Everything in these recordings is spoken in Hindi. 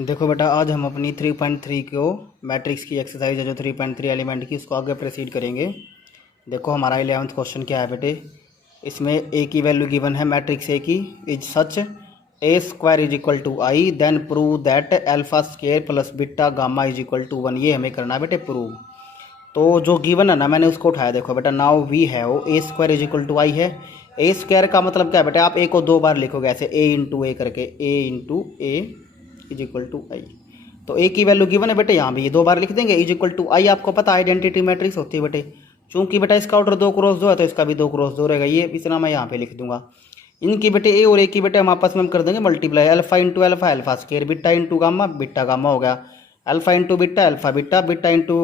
देखो बेटा, आज हम अपनी 3.3 को मैट्रिक्स की एक्सरसाइज है जो 3.3 एलिमेंट की, उसको आगे प्रोसीड करेंगे। देखो हमारा 11th क्वेश्चन क्या है बेटे। इसमें ए की वैल्यू गिवन है, मैट्रिक्स ए की is such A square is equal to I, then prove that alpha square plus beta gamma is equal to 1। ये हमें करना है बेटे प्रूव। तो जो गिवन है ना, मैंने उसको उठाया। देखो बेटा, नाउ वी है वो ए स्क्वायर इज इक्वल टू आई है। ए स्क्वायर का मतलब क्या है बेटा, आप ए को 2 बार लिखोगे ऐसे, ए इंटू ए करके, A into A is equal to I. तो ए की वैल्यू गिवन है बेटे, यहाँ भी ये 2 बार लिख देंगे। इज इक्वल टू आई आपको पता आइडेंटिटी मैट्रिक्स होती है बेटे। चूंकि बेटा इसका ऑर्डर 2x2 है तो इसका भी 2x2 रहेगा, ये इतना मैं यहाँ पे लिख दूंगा। इनकी बेटे ए और ए की बेटे हम आपस में कर देंगे multiply. Alpha into alpha alpha square, beta into gamma beta gamma हो गया। Alpha into beta alpha beta, beta into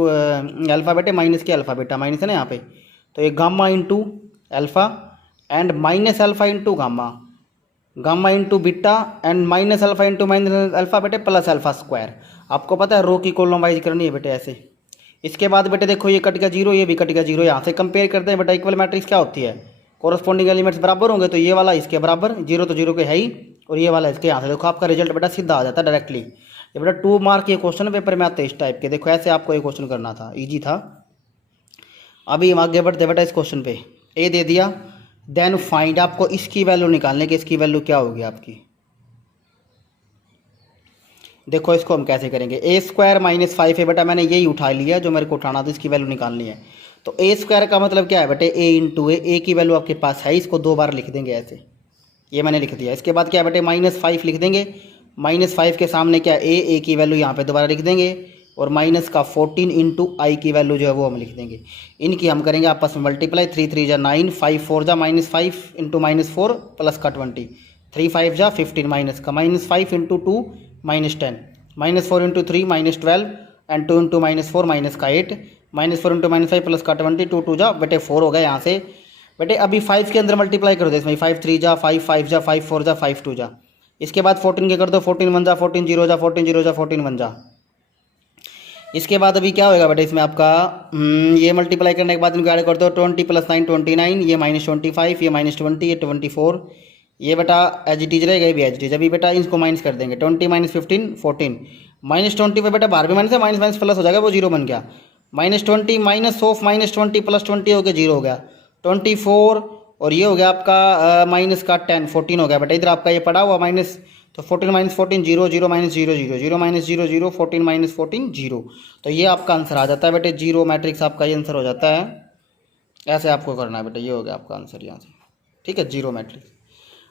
alpha बेटे माइनस के अल्फा बीटा माइनस है ना यहाँ पे। तो ये gamma into alpha and minus alpha into gamma, gamma into beta and minus alpha into minus alpha बेटे प्लस अल्फा स्क्वायर। आपको पता है रो की कॉलम वाइज करनी है बेटे ऐसे। इसके बाद बेटे देखो ये कट गया 0, ये भी कट गया 0। यहाँ से कंपेयर करते हैं बेटा, इक्वल मैट्रिक्स क्या होती है, कोरस्पॉन्डिंग एलिमेंट्स बराबर होंगे। तो ये वाला इसके बराबर, 0 तो 0 के है ही, और ये वाला इसके। यहाँ से देखो आपका रिजल्ट बेटा सीधा आ जाता है डायरेक्टली। ये बेटा 2 मार्क ये क्वेश्चन पेपर में आते हैं इस टाइप के। देखो ऐसे आपको ये क्वेश्चन करना था, ईजी था। अभी हम आगे बढ़ते बेटा इस क्वेश्चन पे। ए दे दिया, देन फाइंड, आपको इसकी वैल्यू निकालने की, इसकी वैल्यू क्या होगी आपकी। देखो इसको हम कैसे करेंगे, ए स्क्वायर माइनस 5 है बेटा, मैंने यही उठा लिया जो मेरे को उठाना था, इसकी वैल्यू निकालनी है। तो ए स्क्वायर का मतलब क्या है बेटे, ए इंटू ए की वैल्यू आपके पास है, इसको 2 बार लिख देंगे ऐसे, ये मैंने लिख दिया। इसके बाद क्या है बेटे, -5 लिख देंगे। -5 के सामने क्या है, ए की वैल्यू यहाँ पे दोबारा लिख देंगे, और माइनस का 14 इंटू आई की वैल्यू जो है वो हम लिख देंगे। इनकी हम करेंगे आपस में मल्टीप्लाई। 3 3 जा 9, 5 4 जा -5 इंटू -4 प्लस का 20, 3 5 जा 15 माइनस का -5 into 2 -10, -4 into 3 -12 and 2 into -4 minus का 8, -4 इंटू -5 प्लस का 20, 2 2 जा बेटे 4 हो गया यहाँ से। बेटे अभी 5 के अंदर मल्टीप्लाई कर दो इसमें, 5 3 जा 5 5 जा 5 4 जा 5 2 जा। इसके बाद 14 के कर दो, 14 1 जा 14 0 जा 14 0 जा 14 1 जा। इसके बाद अभी क्या होएगा बेटा इसमें आपका, ये मल्टीप्लाई करने के बाद इनको ऐड कर दो, 20 + 9 29, ये -25, ये -20, ये 24, ये बेटा एज इट इज रहेगा, ये भी एज इट इज। अभी बेटा इसको माइनस कर देंगे, 20 - 15 14, -20 पे बेटा बाहर भी माइनस है, माइनस माइनस प्लस हो जाएगा, वो 0 बन गया। -20 माइनस ऑफ -20 प्लस 20 हो गया, 0 हो गया। 24 और ये हो गया आपका माइनस का 10, 14 हो गया बेटा। इधर आपका ये पड़ा हुआ माइनस, तो 14 - 14 0 0 - 0 0 0 - 0 0 14 - 14 0। तो ये आपका आंसर आ जाता है बेटे, 0 मैट्रिक्स आपका ये आंसर हो जाता है। ऐसे आपको करना है बेटा, ये हो गया आपका आंसर यहाँ से, ठीक है, 0 मैट्रिक्स।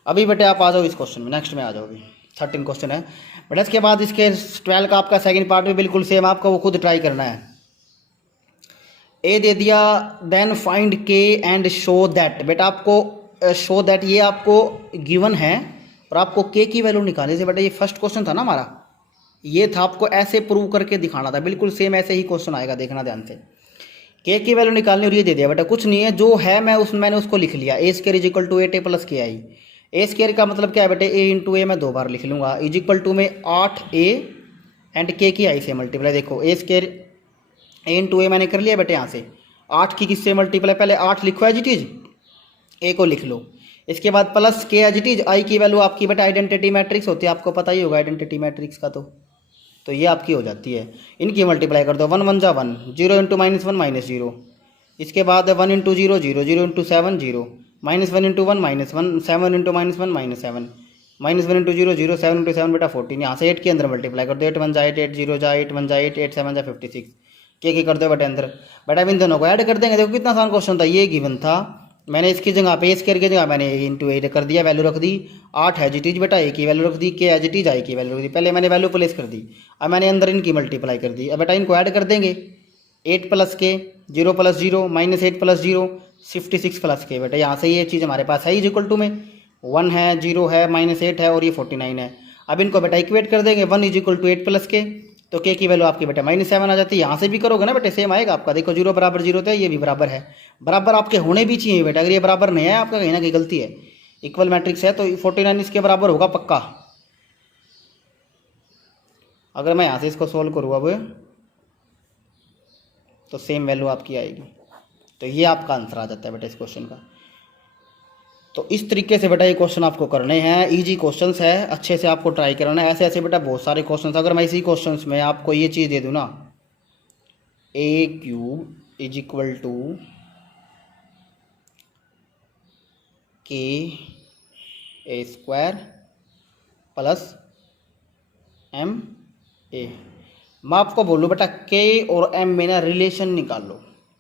अभी बेटे आप आ जाओ इस क्वेश्चन में, नेक्स्ट में आ जाओ। अभी 13 क्वेश्चन है बेटा। इसके बाद इसके 12 का आपका सेकंड पार्ट भी बिल्कुल सेम, आपको वो खुद ट्राई करना है। ए दे दिया, देन फाइंड के एंड शो दैट। बेटा आपको शो दैट ये आपको गिवन है, और आपको के की वैल्यू निकालने से बेटा, ये फर्स्ट क्वेश्चन था ना हमारा, ये था आपको ऐसे प्रूव करके दिखाना था, बिल्कुल सेम ऐसे ही क्वेश्चन आएगा, देखना ध्यान से। के की वैल्यू निकालनी, और ये दे दिया बेटा, कुछ नहीं है जो है मैंने उसको लिख लिया। A square is equal to 8a plus K I. A square का मतलब क्या है बेटे, ए इंटू ए मैं 2 बार लिख लूँगा, इज इक्वल टू में 8a एंड के की आई से मल्टीप्लाई। देखो ए स्क्वायर ए इंटू ए मैंने कर लिया बेटे, यहाँ से 8 की किससे मल्टीप्लाई, पहले 8 लिखो एज इट इज, ए को लिख लो। इसके बाद प्लस के एज इट इज, आई की वैल्यू आपकी बेटा आइडेंटिटी मैट्रिक्स होती है, आपको पता ही होगा आइडेंटिटी मैट्रिक्स का। तो ये आपकी हो जाती है। इनकी मल्टीप्लाई कर दो, 1 1 जा 1, 0 इंटू -1 -0। इसके बाद 1 into 0 0, 0 into 7 0, -1 into 1 -1, 7 into -1 -7, -1 into 0 0, 7 into 7 बेटा 14। यहाँ से 8 के अंदर मल्टीप्लाई कर दो, 8 1 जा 8, 8 0 जा 8 1 जा 8, 8 7 जा 56। के कर दो बेटे अंदर। बेटा इन दोनों को ऐड कर देंगे। देखो कितना आसान क्वेश्चन था, ये गिवन था, मैंने इसकी जगह पे स्क्वायर की जगह मैंने इंटू ए कर दिया, वैल्यू रख दी। 8 एज इट इज बेटा, ए की वैल्यू रख दी, के एज इट इज आई की वैल्यू रख दी। पहले मैंने वैल्यू प्लेस कर दी, अब मैंने अंदर इनकी मल्टीप्लाई कर दी। अब बेटा इनको ऐड कर देंगे, 8 प्लस के, 0 प्लस 0, -8 प्लस 0, 56 प्लस के। बेटा यहाँ से ये चीज़ हमारे पास है, इज इक्वल टू में 1 है, 0 है, -8 है, और ये 49 है। अब इनको बेटा इक्वेट कर देंगे, 1 इज इक्वल टू 8 प्लस के, तो के की वैल्यू आपकी बेटा -7 आ जाती है। यहाँ से भी करोगे ना बेटे सेम आएगा आपका। देखो 0 बराबर 0 था, ये भी बराबर है, बराबर आपके होने भी चाहिए बेटा। अगर ये बराबर नहीं है आपका, कहीं ना कहीं गलती है। इक्वल मैट्रिक्स है तो 49 इसके बराबर होगा पक्का। अगर मैं यहाँ से इसको सोल्व करूँ अब, तो सेम वैल्यू आपकी आएगी। तो ये आपका आंसर आ जाता है बेटा इस क्वेश्चन का। तो इस तरीके से बेटा ये क्वेश्चन आपको करने हैं, इजी क्वेश्चंस है, अच्छे से आपको ट्राई करना है। ऐसे ऐसे बेटा बहुत सारे क्वेश्चंस, अगर मैं इसी क्वेश्चंस में आपको ये चीज़ दे दूँ ना, ए क्यूब इज इक्वल टू के ए स्क्वायर प्लस एम ए, मैं आपको बोलूँ बेटा के और एम में ना रिलेशन निकाल लो,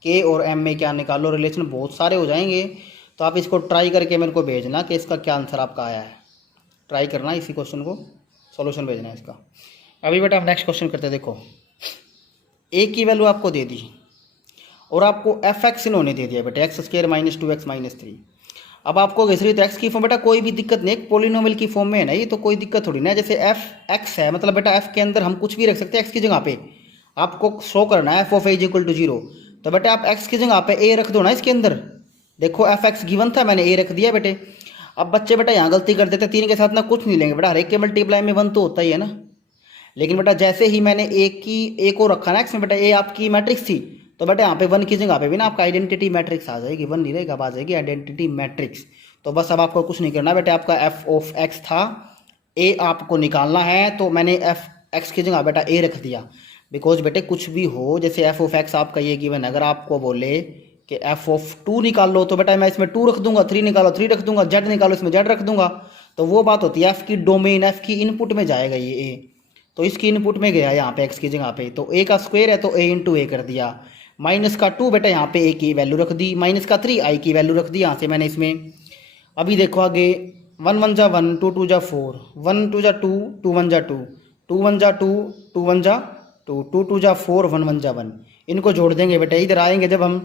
के और एम में क्या निकालो, रिलेशन बहुत सारे हो जाएंगे। तो आप इसको ट्राई करके मेरे को भेजना कि इसका क्या आंसर आपका आया है, ट्राई करना इसी क्वेश्चन को, सॉल्यूशन भेजना है इसका। अभी बेटा हम नेक्स्ट क्वेश्चन करते हैं। देखो ए की वैल्यू आपको दे दी और आपको एफ एक्स इन्होंने दे दिया बेटा, x square minus 2x minus 3। अब आपको घिस रही तो एक्स की फॉर्म बेटा कोई भी दिक्कत नहीं, पोलिनोमियल की फॉर्म में है ना ये, तो कोई दिक्कत थोड़ी ना है। जैसे एफ एक्स है मतलब बेटा एफ के अंदर हम कुछ भी रख सकते हैं, एक्स की जगह पे आपको शो करना है F of A is equal to 0, तो बेटा आप एक्स की जगह पे ए रख दो ना इसके अंदर। देखो एफ एक्स गिवन था, मैंने ए रख दिया बेटे। अब बच्चे बेटा यहाँ गलती कर देते, 3 के साथ ना कुछ नहीं लेंगे बेटा, हर एक के मल्टीप्लाई में 1 तो होता ही है ना। लेकिन बेटा जैसे ही मैंने ए को रखा ना एक्स में, बेटा ए आपकी मैट्रिक्स थी, तो बेटा यहाँ पे 1 की जगह पे भी ना आपका आइडेंटिटी मैट्रिक्स आ जाएगी, 1 नहीं रहेगा, अब आ जाएगी आइडेंटिटी मैट्रिक्स। तो बस अब आपको कुछ नहीं करना बेटा, आपका एफ ऑफ एक्स था, ए आपको निकालना है, तो मैंने एफ एक्स की जगह बेटा ए रख दिया। बिकॉज बेटे कुछ भी हो, जैसे एफ ऑफ एक्स आपका ये गिवन, अगर आपको बोले कि एफ ऑफ 2 निकाल लो, तो बेटा मैं इसमें 2 रख दूंगा, 3 निकालो 3 रख दूंगा, जेड निकालो इसमें जेड रख दूंगा। तो वो बात होती है एफ की डोमेन, एफ की इनपुट में जाएगा ये ए, तो इसकी इनपुट में गया यहाँ पे एक्स की जगह पे, तो ए का स्क्वायर है तो ए इंटू ए कर दिया, माइनस का 2 बेटा यहाँ पे ए की वैल्यू रख दी, माइनस का 3 आई की वैल्यू रख दी यहाँ से मैंने इसमें। अभी देखो आगे 1 1 जा 1, 2 2 जा 4, 1 2 जा 2, 2 1 जा 2, 2 1 जा 2, 2 1 जा 2, 2 2 जा 4, 1 1 जा 1। इनको जोड़ देंगे बेटा, इधर आएंगे जब हम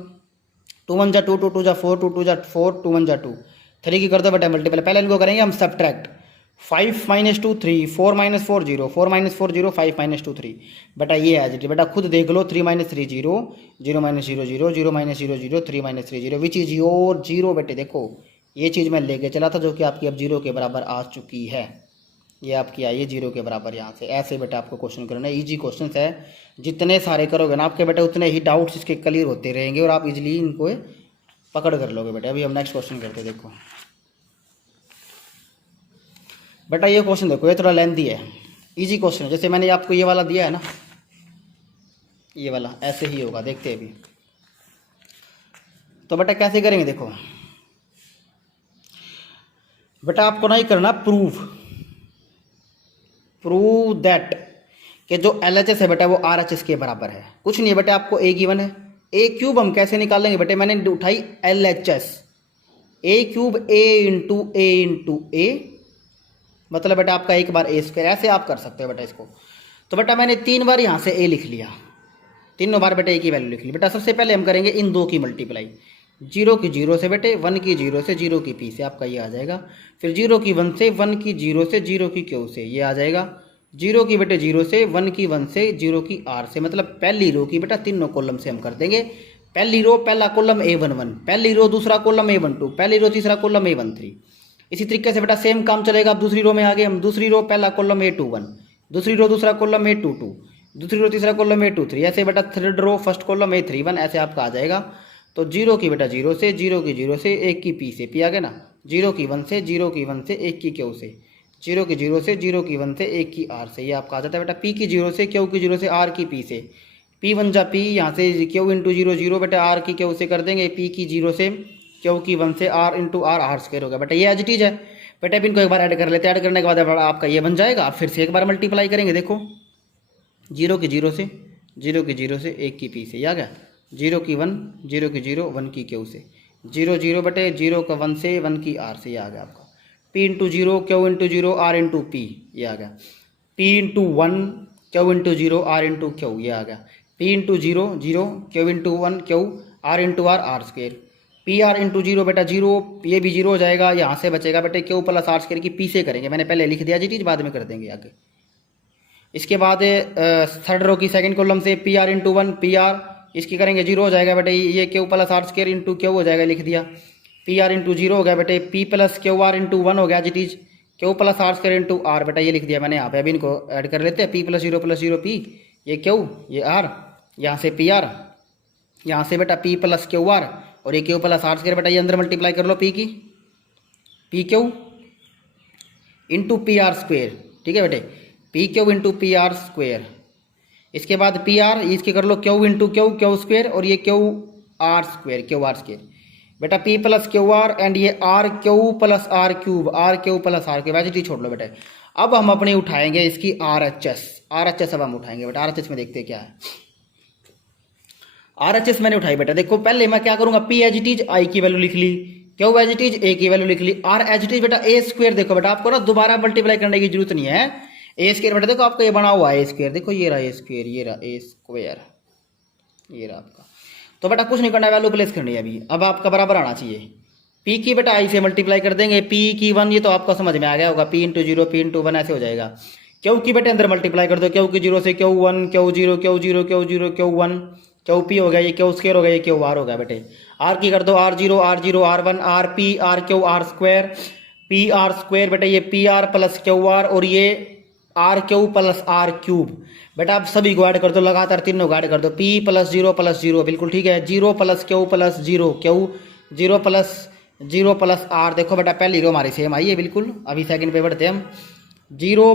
2 1 जा 2, 2 2 जा 4, 2 2 जा 4, 2 1 जा 2, 3 की कर दो बेटा मल्टीपल। पहले इनको करेंगे हम subtract, 5 minus 2 3, 4 minus 4 0, 4 minus 4 0, 5 minus 2 3। बेटा ये है जी, बेटा खुद देख लो, 3 minus 3 0, 0 minus 0 0, 0 minus 0 0, 3 minus 3 0, which is your 0। बेटे देखो ये चीज़ मैं लेके चला था जो कि आपकी अब 0 के बराबर आ चुकी है, ये आपकी आई है 0 के बराबर यहाँ से। ऐसे बेटा आपको क्वेश्चन करना है, ईजी क्वेश्चन है, जितने सारे करोगे ना आपके बेटे उतने ही डाउट्स इसके क्लियर होते रहेंगे और आप इजीली इनको पकड़ कर लोगे बेटा। अभी हम नेक्स्ट क्वेश्चन करते हैं। देखो बेटा ये क्वेश्चन देखो, ये थोड़ा लेंथी है, इजी क्वेश्चन है। जैसे मैंने आपको ये वाला दिया है ना, ये वाला ऐसे ही होगा, देखते हैं अभी। तो बेटा कैसे करेंगे, देखो बेटा आपको ना ये करना प्रूव दैट कि जो LHS है बेटा वो RHS के बराबर है। कुछ नहीं है बेटा, आपको ए गिवन है, ए क्यूब हम कैसे निकालेंगे बेटे, मैंने उठाई LHS, ए क्यूब ए इंटू ए मतलब बेटा आपका एक बार ए स्क्वायर, ऐसे आप कर सकते हो बेटा इसको। तो बेटा मैंने 3 बार यहाँ से ए लिख लिया, तीनों बार बेटा ए की वैल्यू लिख ली। बेटा सबसे पहले हम करेंगे इन 2 की मल्टीप्लाई, 0 की 0 से बेटे, 1 की 0 से, 0 की पी से, आपका ये आ जाएगा। फिर 0 की 1 से, 1 की 0 से, 0 की क्यू से, ये आ जाएगा। 0 की बेटे 0 से, 1 की 1 से, 0 की आर से, मतलब पहली रो की बेटा तीनों कॉलम से हम कर देंगे। पहली रो पहला कॉलम A11, पहली रो दूसरा कॉलम A12, पहली रो तीसरा कॉलम A13। इसी तरीके से बेटा सेम काम चलेगा। अब दूसरी रो में आ गए हम, दूसरी रो पहला कॉलम A21, दूसरी रो दूसरा कॉलम A22, दूसरी रो तीसरा कॉलम A23, ऐसे बेटा third row first column A31, ऐसे आपका आ जाएगा। तो 0 की बेटा 0 से, 0 की 0 से, 1 की पी से, पी आ गया ना, 0 की 1 से, 0 की 1 से, 1 की क्यू से, 0 की 0 से, 0 की 1 से, 1 की आर से, ये आपका आ जाता है बेटा। पी की 0 से, क्यू की 0 से, आर की पी से, पी 1 जा पी, यहाँ से क्यू इंटू 0 0 बेटा, आर की क्यू से कर देंगे, पी की 0 से, क्यू की 1 से, R into R, R square हो गया बेटा। ये एज इट इज है बेटा। अब इनको एक बार ऐड कर लेते हैं, ऐड करने के बाद आपका ये बन जाएगा। आप फिर से एक बार मल्टीप्लाई करेंगे, देखो 0 की 0 से, 0 की 0 से, 1 की पी से, ये आ गया। 0 की 1, 0 की 0, 1 की क्यू से, 0 0 बटे 0 का 1 से, 1 की आर से, ये आ गया आपका। P into 0, Q into 0, R into P, ये आ गया। P into 1, Q into 0, R into Q, ये आ गया। P into 0 0, Q into 1 Q, R into R, R square. P R into 0 बेटा 0, ये भी 0 हो जाएगा, यहाँ से बचेगा बेटे क्यू प्लस आर स्क्वेयर की पी से करेंगे, मैंने पहले लिख दिया जी चीज, बाद में कर देंगे आगे। इसके बाद थर्ड रो की सेकंड कॉलम से P R into 1, P R इसकी करेंगे 0 हो जाएगा बेटे, ये Q plus R square into Q हो जाएगा, लिख दिया। पी आर इंटू 0 हो गया बेटे, P plus Q R into 1 हो गया जी चीज, Q plus R square into R बेटा, ये लिख दिया मैंने यहाँ पे। अभी इनको ऐड कर लेते हैं, पी प्लस 0 पी, ये क्यू, ये आर, यहाँ से पी आर, यहाँ से बेटा पी प्लस क्यू आर, और ये क्यू प्लस आर स्क्वायर बेटा, ये अंदर मल्टीप्लाई कर लो पी की, P Q into P R square, ठीक है बेटे, P Q into P R square. इसके बाद पी आर इसके कर लो Q into Q Q square, और ये Q R square, Q R square बेटा, P plus Q R and ये R Q plus R cube, R Q plus R cube, वैसे छोड़ लो बेटे। अब हम अपनी उठाएंगे इसकी R H S, R H S अब हम उठाएंगे बेटा। आर एच एस में देखते हैं क्या है। आर एच एस मैंने उठाई बेटा, देखो पहले मैं क्या करूंगा, पी एच टीज आई की वैल्यू लिख ली, क्यू एच टीज ए की वैल्यू लिख ली, आर एच टीज बेटा ए स्क्वेयर, देखो बेटा आपको ना दोबारा मल्टीप्लाई करने की जरूरत नहीं है, ए स्क्वेयर बेटा देखो आपको ये बना हुआ है ए स्क्वेयर, देखो ये रहा ए स्क्वेयर, ये रहा ए स्क्वेयर, ये रहा आपका। तो बेटा कुछ नहीं करना, वैल्यू प्लेस करनी है अभी। अब आपका बराबर आना चाहिए, पी की बेटा आई से मल्टीप्लाई कर देंगे, पी की 1 ये तो आपको समझ में आ गया होगा, पी इंटू 0 पी इंटू 1 ऐसे हो जाएगा। क्यू की बेटे अंदर मल्टीप्लाई कर दो, क्यू की 0 से Q 1 Q 0 Q 0 Q 0 Q 1 Q P हो गया, ये क्यू स्क्वायर हो गया, ये क्यू आर हो गया बेटे। आर की कर दो R 0 R 1 R P R Q R square, P R square बेटा, ये P R plus Q R, और ये R Q plus R cube बेटा। आप सभी को ऐड कर दो, लगातार तीनों को ऐड कर दो, पी प्लस जीरो बिल्कुल ठीक है, 0 plus Q Q 0 plus R, देखो बेटा पहली रो हमारी सेम आई है बिल्कुल। अभी सेकंड पे बढ़ते हैं हम, 0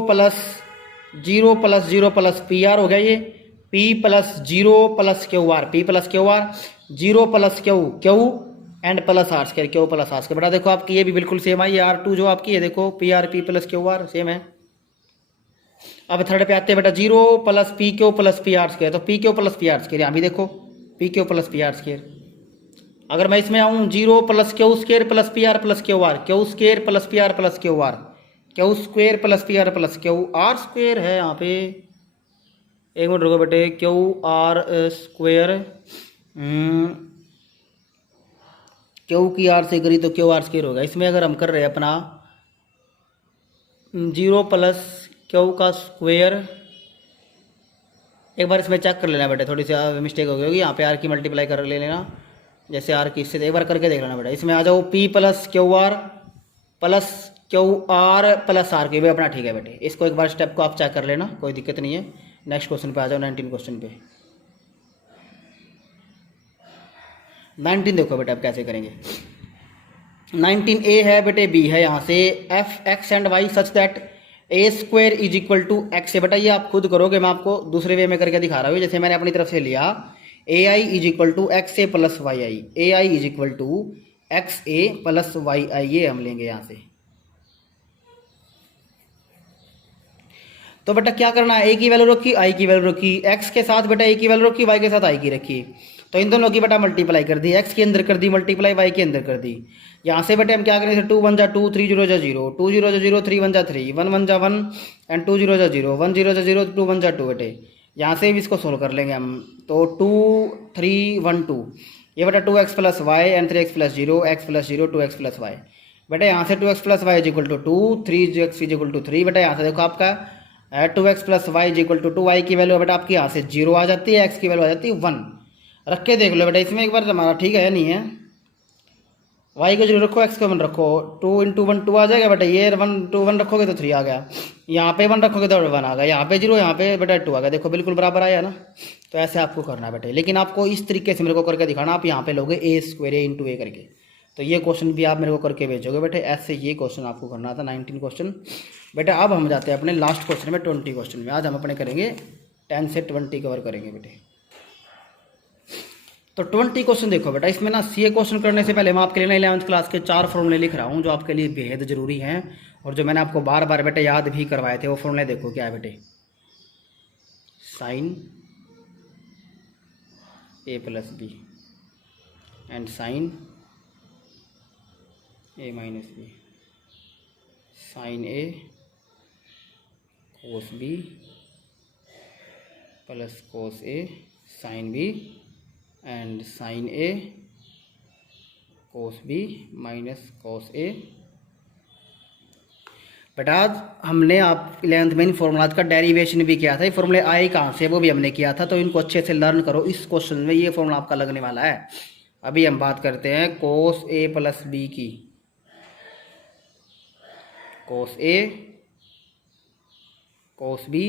प्लस पी आर हो गया, ये P plus 0 plus Q R, P plus Q R 0 plus Q Q and plus R square, Q plus R square बेटा। देखो आपकी ये भी बिल्कुल सेम आई है, आर टू जो आपकी है देखो P R P plus Q R same है। अब थर्ड पे आते हैं बेटा, 0 plus P Q plus P R square, तो P Q plus P R square, यहाँ भी देखो P Q plus P R square. अगर मैं इसमें आऊँ 0 plus Q square plus P R plus Q R, Q square plus P R plus Q R, Q square plus P R plus Q R square है यहाँ पे, एक मिनट रुको बेटे, क्यू आर स्क्वायर, क्यू की आर से करी तो क्यू आर स्क्वायर होगा। इसमें अगर हम कर रहे हैं अपना 0 प्लस क्यू का स्क्वायर, एक बार इसमें चेक कर लेना बेटे, थोड़ी सी मिस्टेक हो गई होगी, यहाँ पे आर की मल्टीप्लाई कर ले लेना, जैसे आर की इससे एक बार करके देख लेना बेटा। इसमें आ जाओ P plus Q R plus R की भी अपना ठीक है बेटे। इसको एक बार स्टेप को आप चेक कर लेना, कोई दिक्कत नहीं है। नेक्स्ट क्वेश्चन पे आ जाओ, 19 क्वेश्चन पे। 19 देखो बेटा आप कैसे करेंगे। 19 ए है बेटे, बी है, यहाँ से F X and Y such that A square is equal to X है बेटा। ये आप खुद करोगे, मैं आपको दूसरे वे में करके दिखा रहा हूँ। जैसे मैंने अपनी तरफ से लिया A I is equal to X A plus Y I, A I is equal to X A plus Y I, ये हम लेंगे यहाँ से। तो बेटा क्या करना है, ए की वैल्यू रखी, आई की वैल्यू रखी, एक्स के साथ बेटा ए की वैल्यू रखी, वाई के साथ आई की रखी, तो इन दोनों की बेटा मल्टीप्लाई कर दी, एक्स के अंदर कर दी मल्टीप्लाई, वाई के अंदर कर दी। यहाँ से बेटे हम क्या करेंगे, 2 1 जा 2 3 0 जा 0 2 0 जा 0 3 1 जा 3 1 1 जा 1 एंड 2 0 जा 0 1 0 जा 0 2 1 जा 2 बेटे। यहाँ से भी इसको सोल्व कर लेंगे हम, तो 2 3 1 2, ये बेटा 2x plus Y and 3x plus 0 x plus 0 2x plus Y बेटा। यहाँ से 2x plus Y is equal to 2 3x is equal to 3 बेटा। यहाँ से देखो आपका 2x plus Y is equal to 2, Y की वैल्यू बेटा आपकी यहाँ से 0 आ जाती है, x की वैल्यू आ जाती है 1। रख के देख लो बेटा इसमें एक बार हमारा ठीक है या नहीं है। y को 0 रखो, x को 1 रखो, 2 इंटू 1 2 आ जाएगा बेटा, ये 1 2 1 रखोगे तो 3 आ गया, यहाँ पे 1 रखोगे तो 1 आ गया, यहाँ पे 0 यहाँ पे बेटा 2 आ गया, देखो बिल्कुल बराबर आया ना। तो ऐसे आपको करना है बेटे, लेकिन आपको इस तरीके से मेरे को करके दिखाना। आप यहाँ पे लोगे ए स्क्वायर ए इंटू ए करके, तो ये क्वेश्चन भी आप मेरे को करके भेजोगे बेटे। ऐसे ये क्वेश्चन आपको करना था 19 क्वेश्चन बेटा। अब हम जाते हैं अपने लास्ट क्वेश्चन में 20 क्वेश्चन में। आज हम अपने करेंगे 10 से 20 कवर करेंगे बेटे। तो 20 क्वेश्चन देखो बेटा, इसमें ना सीए क्वेश्चन करने से पहले मैं आपके लिए ना 11th क्लास के 4 फॉर्मूले लिख रहा हूँ जो आपके लिए बेहद जरूरी हैं, और जो मैंने आपको बार बार बेटे याद भी करवाए थे। वो फॉर्मूले देखो क्या है बेटे, sine A plus B and sine A minus B, sine A cos B plus cos A sine B and sine A cos B minus cos A. But आज हमने आप 11th में इन फॉर्मूलाज का डेरिवेशन भी किया था, ये फॉर्मूले आए कहाँ से वो भी हमने किया था, तो इनको अच्छे से लर्न करो। इस क्वेश्चन में ये फॉर्मूला आपका लगने वाला है। अभी हम बात करते हैं कोस ए प्लस बी की, कोस ए कोस बी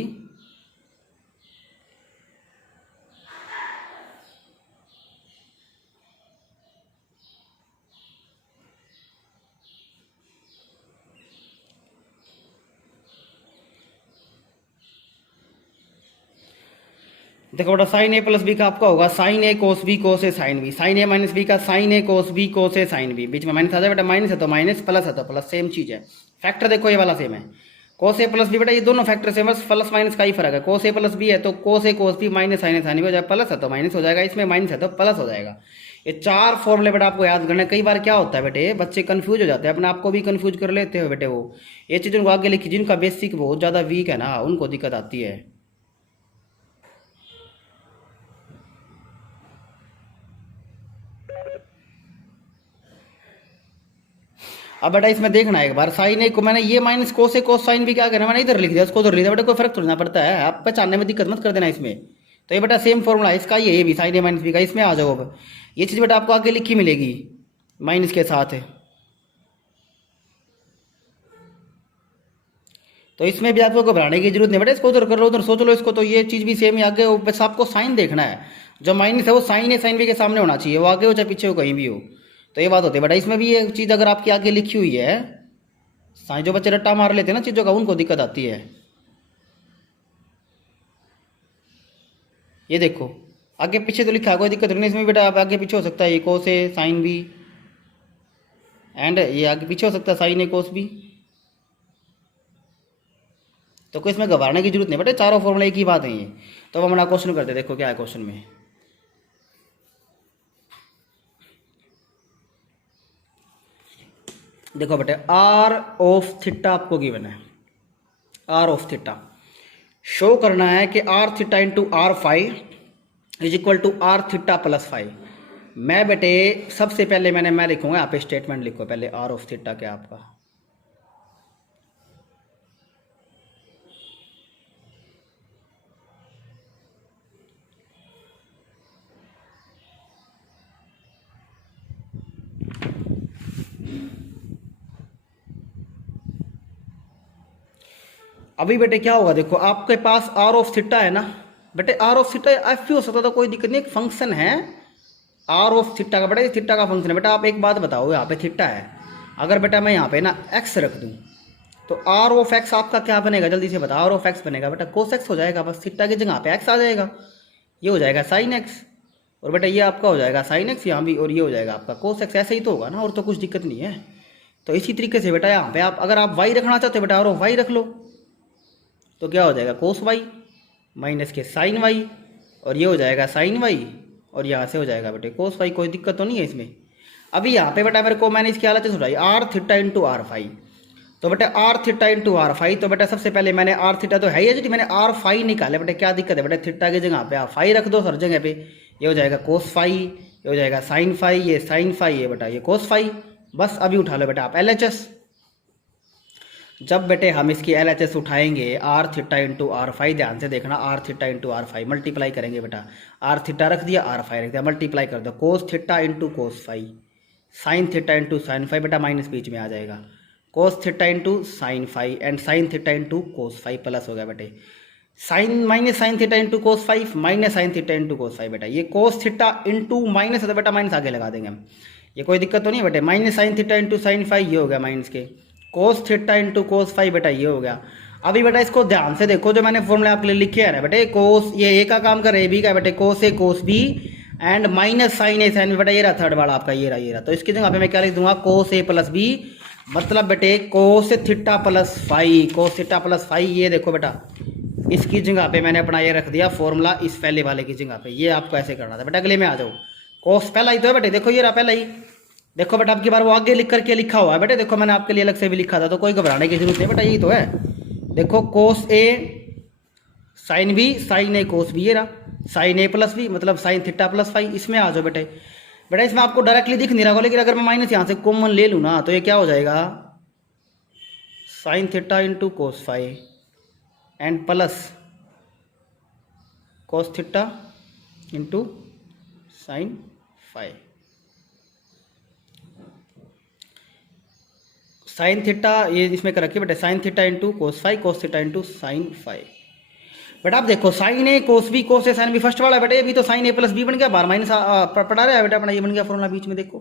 देखो बेटा साइन ए प्लस बी का आपका होगा sign A cos B cos A sine B, sine A minus B का sign A cos B cos A sine B, बीच में माइनस आ जाए बेटा, माइनस है तो माइनस, प्लस है तो प्लस, सेम चीज़ है। फैक्टर देखो ये वाला सेम है, कोस ए प्लस बी बेटा ये दोनों फैक्टर सेम, बस प्लस माइनस का ही फर्क है। कोस ए प्लस बी है तो कोस A cos B minus sine A sine B हो जाएगा, प्लस है तो माइनस हो जाएगा, इसमें माइनस है तो प्लस हो जाएगा। ये 4 फॉर्मूले बेटा आपको याद करना है। कई बार क्या होता है बेटे, बच्चे कंफ्यूज हो जाते हैं, अपने आप को भी कंफ्यूज कर लेते हो बेटे। वो ये चीज़ उनको आगे लिखी, जिनका बेसिक बहुत ज़्यादा वीक है ना, उनको दिक्कत आती है। अब बेटा इसमें देखना है एक बार, साइन ए को मैंने ये minus cos A cos sign भी क्या करना, मैंने इधर लिख दिया, उसको उधर लिख दिया बेटा, कोई फर्क थोड़ा पड़ता है, आप पहचानने में दिक्कत मत कर देना इसमें। तो ये बेटा सेम फॉर्मूला है इसका, ये भी साइन ए माइनस बी का, इसमें आ जाओ। अब ये चीज़ बेटा आपको आगे लिखी मिलेगी माइनस के साथ है, तो इसमें भी आपको घबराने की जरूरत नहीं बेटा, इसको उधर कर लो, उधर सोच लो इसको, तो ये चीज़ भी सेम ही आगे, बस आपको साइन देखना है। जो माइनस है वो साइन है साइन बी के सामने होना चाहिए, वो आगे हो चाहे पीछे हो, कहीं भी हो। तो ये बात होती है बेटा। इसमें भी ये चीज़ अगर आपकी आगे लिखी हुई है, साइन जो बच्चे रट्टा मार लेते हैं ना चीज़ों का, उनको दिक्कत आती है। ये देखो आगे पीछे तो लिखा है, कोई दिक्कत नहीं इसमें बेटा, आप आगे पीछे हो सकता है, ये कोस ए साइन बी, एंड ये आगे पीछे हो सकता है साइन ए कोस बी। तो कोई इसमें घबराने की जरूरत नहीं बेटा, चारों फॉर्मूला एक ही बात है ये। तो हम अपना क्वेश्चन करते, देखो क्या है क्वेश्चन में। देखो बेटे आर ऑफ थीटा आपको गिवन है, आर ऑफ थीटा शो करना है कि R theta into R five is equal to R theta plus five. मैं बेटे सबसे पहले मैं लिखूंगा, यहाँ पे स्टेटमेंट लिखो पहले, आर ऑफ थीटा क्या आपका, अभी बेटे क्या होगा, देखो आपके पास आर ऑफ थीटा है ना बेटे, आर ऑफ थीटा एफ भी हो सकता था, कोई दिक्कत नहीं, एक फंक्शन है आर ऑफ थीटा का बेटा, थीटा का फंक्शन है बेटा। आप एक बात बताओ, यहाँ पे थीटा है, अगर बेटा मैं यहाँ पे ना एक्स रख दूँ तो आर ऑफ एक्स आपका क्या बनेगा, जल्दी से बताओ। आर ऑफ एक्स बनेगा बेटा कोस एक्स हो जाएगा, बस थीटा की जगह पे एक्स आ जाएगा, ये हो जाएगा साइन एक्स, और बेटा ये आपका हो जाएगा साइन एक्स यहाँ भी, और ये हो जाएगा आपका कोस एक्स, ऐसे ही तो होगा ना, और तो कुछ दिक्कत नहीं है। तो इसी तरीके से बेटा यहाँ पे आप अगर आप वाई रखना चाहते हो बेटा, आर ऑफ वाई रख लो, तो क्या हो जाएगा कोस वाई माइनस के साइन वाई, और ये हो जाएगा साइन वाई, और यहाँ से हो जाएगा बेटे कोस वाई, कोई दिक्कत तो नहीं है इसमें। अभी यहाँ पे बेटा मेरे को मैंने इसकी हालत सुनाई, R theta into R five, तो बेटा R theta into R five, तो बेटा सबसे पहले मैंने आर थीटा तो है ही है, मैंने आर फाइव निकाले बेटा, क्या दिक्कत है बेटा, थीटा की जगह पे आप फाइव रख दो हर जगह पे, ये हो जाएगा कोस फाइव, ये हो जाएगा साइन फाइव, ये साइन फाइव, ये बेटा ये कोस फाइव। बस अभी उठा लो बेटा आप एल एच एस। जब बेटे हम इसकी एल एच एस उठाएंगे, R theta into R five, ध्यान से देखना, R theta into R five multiply करेंगे बेटा, आर थीटा रख दिया आर फाइव रख दिया, मल्टीप्लाई कर दो, cos theta into cos five, sine theta into sine five, बेटा माइनस बीच में आ जाएगा, cos theta into sine five, and sine theta into cos five, plus हो गया बेटे sine minus sine theta into cos five minus sine theta into cos five, बेटा ये कोस थीटा इंटू माइनस है तो बेटा माइनस आगे लगा देंगे हम, ये कोई दिक्कत तो नहीं है बेटे, minus sine theta into sine five, ये हो गया माइनस के कोस थीटा इंटू कोस फाइव, बेटा ये हो गया। अभी बेटा इसको ध्यान से देखो, जो मैंने फॉर्मूला आपके लिए लिखे है ना बेटे, कोस ये ए का काम कर, ए बी का बेटे, cos A cos B and minus sine A sine B, बेटा ये रहा थर्ड वाला आपका, ये रहा। तो इसकी जगह पे मैं क्या लिख दूंगा, कोस ए प्लस बी, मतलब बेटे cos theta plus five, cos theta plus five, ये देखो बेटा इसकी जगह पे मैंने अपना ये रख दिया फॉर्मूला, इस पहले वाले की जगह पे, ये आपको ऐसे करना था बेटा। अगले में आ जाओ, कोस पहला ही तो है बेटे, देखो ये रहा पहला ही, देखो बेटा आपकी बार वो आगे लिख करके लिखा हुआ है बेटे, देखो मैंने आपके लिए अलग से भी लिखा था, तो कोई घबराने की जरूरत नहीं बेटा, यही तो है। देखो कोस A sine B sine A cos B, ये रहा साइन ए प्लस बी, मतलब साइन थीटा प्लस फाइव, इसमें आ जाओ बेटे। बेटा इसमें आपको डायरेक्टली दिख नहीं रहा, लेकिन अगर मैं माइनस यहाँ से कॉमन ले लूँ ना, तो ये क्या हो जाएगा, sign theta into cos five and plus cos theta into sine five, sine theta ये इसमें कर रखिए बेटा, sign theta into cos five, कोस थीटा इंटू साइन फाइव। बेटा आप देखो sign A cos B cos A sine B first वाला बेटा, ये भी तो साइन ए प्लस बी बन गया, बार माइनस पढ़ा रहा है बेटा अपना, ये बन गया फॉर्मूला बीच में, देखो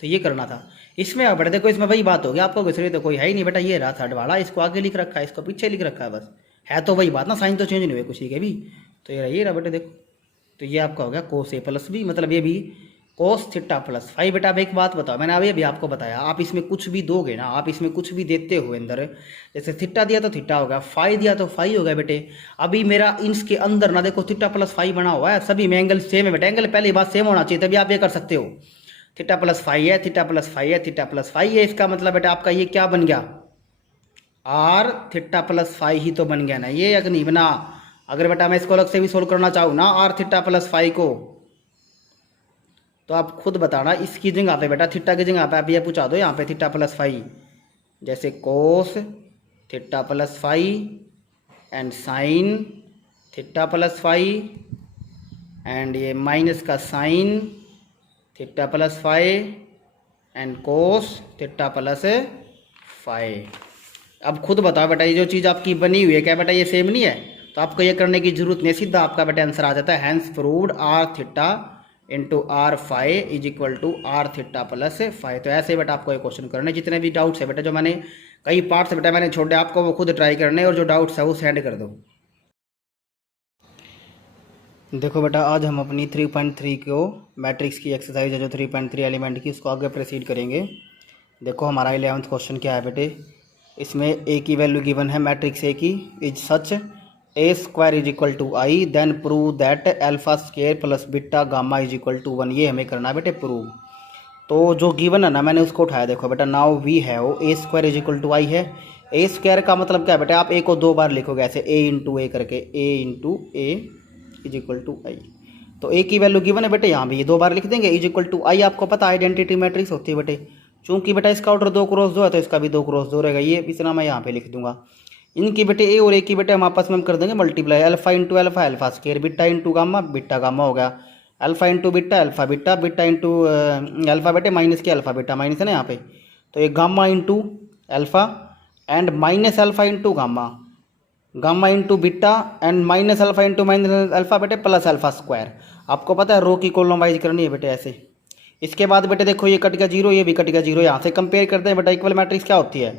तो ये करना था। इसमें आप बेटा देखो इसमें वही बात होगी, आपको घुसरी तो कोई है ही नहीं बेटा, ये रहा थर्ड वाला, इसको आगे लिख रखा है, इसको पीछे लिख रखा है, बस है तो वही बात ना, साइन तो चेंज नहीं हुए कुछ के भी, तो ये रहा बेटा देखो। तो ये आपका हो गया कोस ए प्लस बी, मतलब ये भी कोस थीटा प्लस फाइव। बेटा अब एक बात बताओ, मैंने अभी आपको बताया, आप इसमें कुछ भी दोगे ना, आप इसमें कुछ भी देते हो अंदर, जैसे थीटा दिया तो थीटा होगा, फाइव दिया तो फाइव होगा बेटे। अभी मेरा इसके अंदर ना देखो थीटा प्लस फाइव बना हुआ है, सभी में एंगल सेम है बेटा, एंगल पहली बात सेम होना चाहिए तभी आप ये कर सकते हो। थीटा प्लस फाइव है, थीटा प्लस फाइव है, थीटा प्लस फाइव है, इसका मतलब बेटा आपका ये क्या बन गया, आर थीटा प्लस फाइव ही तो बन गया ना ये, अगर नहीं बना। अगर बेटा मैं इसको अलग से भी सोल्व करना चाहूँ ना आर थीटा प्लस फाइव को, तो आप खुद बताना इसकी जगह पे बेटा थीटा की जगह पे आप ये पूछा दो यहाँ पे थीटा प्लस फाइव, जैसे cos theta plus five and sine theta plus five and ये माइनस का sine theta plus five and cos theta plus five. अब खुद बताओ बेटा ये जो चीज़ आपकी बनी हुई है क्या बेटा ये सेम नहीं है, तो आपको ये करने की जरूरत नहीं, सीधा आपका बेटा आंसर आ जाता है। Hence proved R theta into R five is equal to R theta plus five. तो ऐसे बेटा आपको ये क्वेश्चन करने, जितने भी डाउट्स है बेटा जो मैंने कई पार्ट्स बेटा मैंने छोड़े आपको वो खुद ट्राई करने, और जो डाउट्स है वो सेंड कर दो। देखो बेटा आज हम अपनी 3.3 को मैट्रिक्स की एक्सरसाइज है जो 3.3 एलिमेंट की, उसको आगे प्रोसीड करेंगे। देखो हमारा 11th क्वेश्चन क्या है बेटे, इसमें ए की वैल्यू गिवन है मैट्रिक्स ए की, is such A square is equal to I, then prove that alpha square plus beta gamma is equal to 1। ये हमें करना है बेटे प्रूव। तो जो गिवन है ना मैंने उसको उठाया, देखो बेटा नाउ वी है वो ए स्क्वायर इज इक्वल टू आई है। ए स्क्वायर का मतलब क्या है बेटा, आप ए को दो बार लिखोगे ऐसे ए इंटू ए करके, A into A is equal to I. तो ए की वैल्यू गिवन है बेटे, यहाँ भी ये दो बार लिख देंगे, इज इक्वल टू आई आपको पता आइडेंटिटी मैट्रिक्स होती है बेटे, चूंकि बेटा इसका ऑर्डर 2 क्रॉस 2 है तो इसका भी 2 क्रॉस 2 रहेगा, ये इतना मैं यहाँ पे लिख दूंगा। इनकी बेटे ए और ए की बेटे हम आपस में हम कर देंगे multiply, alpha into alpha alpha square, beta into gamma beta gamma हो गया, alpha into beta alpha beta, beta into alpha बेटे माइनस के अल्फा बीटा माइनस है ना यहाँ पे, तो ये gamma into alpha and minus alpha into gamma, gamma into beta and minus alpha into minus alpha बेटे प्लस अल्फा स्क्वायर। आपको पता है रो की कॉलम वाइज करनी है बेटे ऐसे। इसके बाद बेटे देखो ये कट गया जीरो, ये भी कट गया जीरो, यहाँ से कंपेयर करते हैं बेटा इक्वल मैट्रिक्स क्या होती है,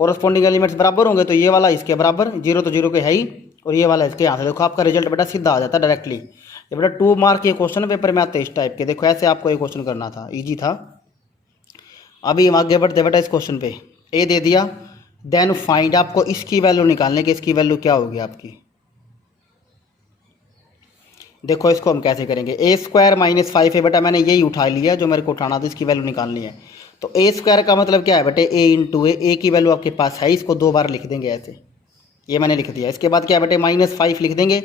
कोरस्पॉन्डिंग एलिमेंट्स बराबर होंगे, तो ये वाला इसके बराबर, जीरो तो जीरो के है ही, और ये वाला इसके, यहाँ से देखो आपका रिजल्ट बेटा सीधा आ जाता है डायरेक्टली। ये बेटा 2 मार्क के क्वेश्चन पेपर में आते हैं इस टाइप के, देखो ऐसे आपको ये क्वेश्चन करना था, ईजी था। अभी हम आगे बढ़ते बेटा इस क्वेश्चन पे, ए दे दिया, देन फाइंड, आपको इसकी वैल्यू निकालने की, इसकी वैल्यू क्या होगी आपकी, देखो इसको हम कैसे करेंगे, ए स्क्वायर माइनस फाइव है बेटा, मैंने यही उठा लिया जो मेरे को उठाना था, इसकी वैल्यू निकालनी है। तो ए स्क्वायर का मतलब क्या है बेटे, ए इंटू ए की वैल्यू आपके पास है, इसको दो बार लिख देंगे ऐसे, ये मैंने लिख दिया। इसके बाद क्या बेटे माइनस फाइव लिख देंगे,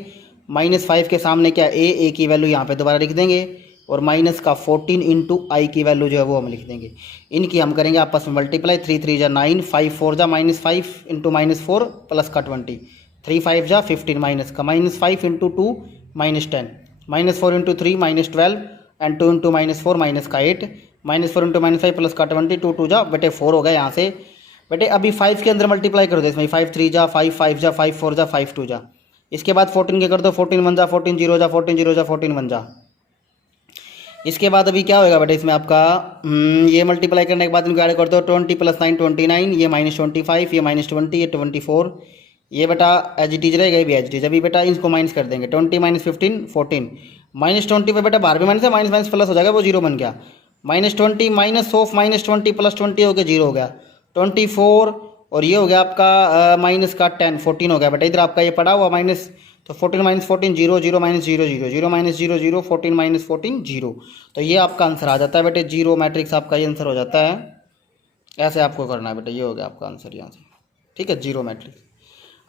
माइनस फाइव के सामने क्या ए की वैल्यू यहाँ पे दोबारा लिख देंगे, और माइनस का 14 इंटू आई की वैल्यू जो है वो हम लिख देंगे। इनकी हम करेंगे आपस में मल्टीप्लाई, 3 3 जा 9, 5 4 जा -5 इंटू -4 प्लस का 20, 3 5 जा 15 माइनस का -5 into 2 -10, -4 into 3 -12 and 2 into -4 minus का 8, -4 इंटू -5 प्लस का 20, 2 2 जा बेटे 4 हो गया यहाँ से। बेटे अभी 5 के अंदर मल्टीप्लाई कर दो इसमें, 5 3 जा 5 5 जा 5 4 जा 5 2 जा, इसके बाद 14 के कर दो, 14 1 जा 14 0 जा 14 0 जा 14 1 जा। इसके बाद अभी क्या होगा बेटा इसमें आपका ये मल्टीप्लाई करने के बाद इनको ऐड कर दो, 20 + 9 29, ये -25, ये -20, ये 24, ये बेटा एज इट इज रहेगा, ये भी एज इट इज। अभी बेटा इसको माइनस कर देंगे, 20 - 15 14, -20 पे बेटा बाहर भी माइनस है, माइनस माइनस प्लस हो जाएगा, वो जीरो बन गया, -20 माइनस ऑफ -20 प्लस 20 हो गया, जीरो हो गया, 24 और ये हो गया आपका माइनस का 10 14 हो गया बेटा, इधर आपका ये पड़ा हुआ माइनस, तो 14 - 14 0 0 - 0 0 0 - 0 0 14 - 14 0, तो ये आपका आंसर आ जाता है बेटे, जीरो मैट्रिक्स आपका ये आंसर हो जाता है। ऐसे आपको करना है बेटे, ये हो गया आपका आंसर यहाँ से, ठीक है, जीरो मैट्रिक्स।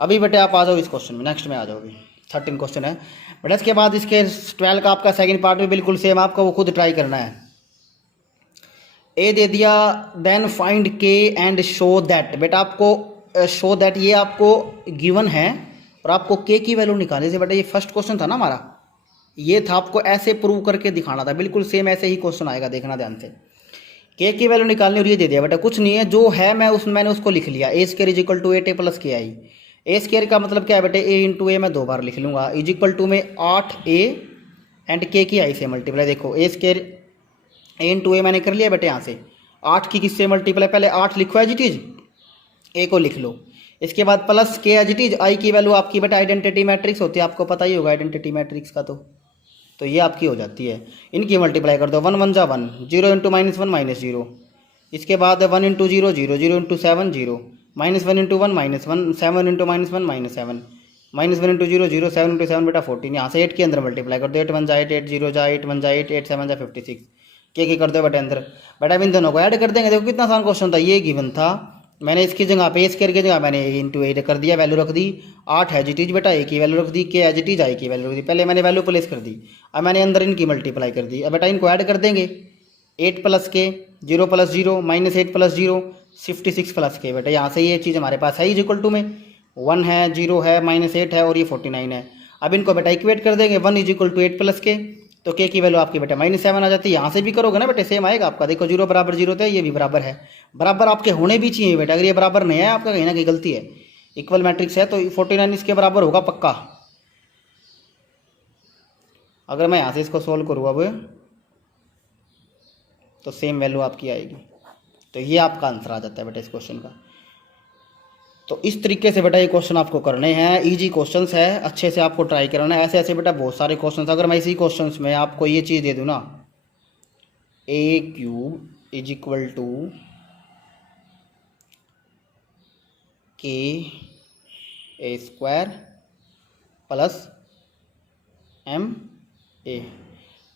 अभी बेटे आप आ जाओ इस क्वेश्चन में, नेक्स्ट में आ जाओ, अभी 13 क्वेश्चन है बेटा। इसके बाद इसके 12 का आपका सेकंड पार्ट भी बिल्कुल सेम, आपको वो खुद ट्राई करना है। ए दे दिया, देन फाइंड के एंड शो दैट, बेटा आपको शो दैट ये आपको गिवन है और आपको के की वैल्यू निकालने से, बेटा ये फर्स्ट क्वेश्चन था ना हमारा, ये था आपको ऐसे प्रूव करके दिखाना था, बिल्कुल सेम ऐसे ही क्वेश्चन आएगा, देखना ध्यान से। के की वैल्यू निकालनी और ये दे दिया बेटा, कुछ नहीं है जो है मैंने उसको लिख लिया, A square is equal to 8a plus K I. A square का मतलब क्या है बेटे, ए इंटू ए मैं दो बार लिख लूँगा, इज इक्वल टू में 8a एंड के की आई से मल्टीप्लाई, देखो ए स्क्वायर ए इंटू ए मैंने कर लिया बेटे, यहाँ से 8 की किससे मल्टीप्लाई, पहले 8 लिखो एज इट इज, ए को लिख लो, इसके बाद प्लस के एज इट इज, आई की वैल्यू आपकी बेटा आइडेंटिटी मैट्रिक्स होती है, आपको पता ही होगा आइडेंटिटी मैट्रिक्स का, तो तो ये आपकी हो जाती है। इनकी मल्टीप्लाई कर दो, 1 1 जा 1, 0 इंटू -1 -0, इसके बाद 1 into 0 0, 0 into 7 0, -1 into 1 -1, 7 into -1 -7, -1 into 0 0, 7 into 7 बेटा 14। यहाँ से 8 के अंदर मल्टीप्लाई कर दो, 8 1 जा 8, 8 0 जा 8 1 जा 8, 8 7 जा 56, के कर दो बेटा अंदर। बेटा अब इन दोनों को ऐड कर देंगे। देखो कितना आसान क्वेश्चन था, ये गिवन था, मैंने इसकी जगह पे स्क्वायर की जगह मैंने ए इंटू 8 कर दिया, वैल्यू रख दी 8 एज इट इज बेटा, ए की वैल्यू रख दी, के एज इट इज आई की वैल्यू रख दी। पहले मैंने वैल्यू प्लेस कर दी, अब मैंने अंदर इनकी मल्टीप्लाई कर दी। अब बेटा इनको ऐड कर देंगे, 8 प्लस के, 0 प्लस 0, -8 प्लस 0, 56 प्लस के। बेटा यहाँ से ये चीज़ हमारे पास है, इज इक्वल टू में 1 है, 0 है, -8 है और ये 49 है। अब इनको बेटा इक्वेट कर देंगे, 1 इज इक्वल टू 8 प्लस के, तो के की वैल्यू आपकी बेटा -7 आ जाती है। यहाँ से भी करोगे ना बेटे सेम आएगा आपका। देखो 0 बराबर 0 थे, ये भी बराबर है, बराबर आपके होने भी चाहिए बेटा। अगर ये बराबर नहीं है आपका, कहीं ना कहीं गलती है। इक्वल मैट्रिक्स है तो 49 इसके बराबर होगा पक्का। अगर मैं यहाँ से इसको सोल्व करूँ अब, तो सेम वैल्यू आपकी आएगी। तो ये आपका आंसर आ जाता है बेटा इस क्वेश्चन का। तो इस तरीके से बेटा ये क्वेश्चन आपको करने हैं, इजी क्वेश्चंस है, अच्छे से आपको ट्राई कराना है। ऐसे ऐसे बेटा बहुत सारे क्वेश्चंस। अगर मैं इसी क्वेश्चंस में आपको ये चीज़ दे दूँ ना, a³ is equal to k² plus ma,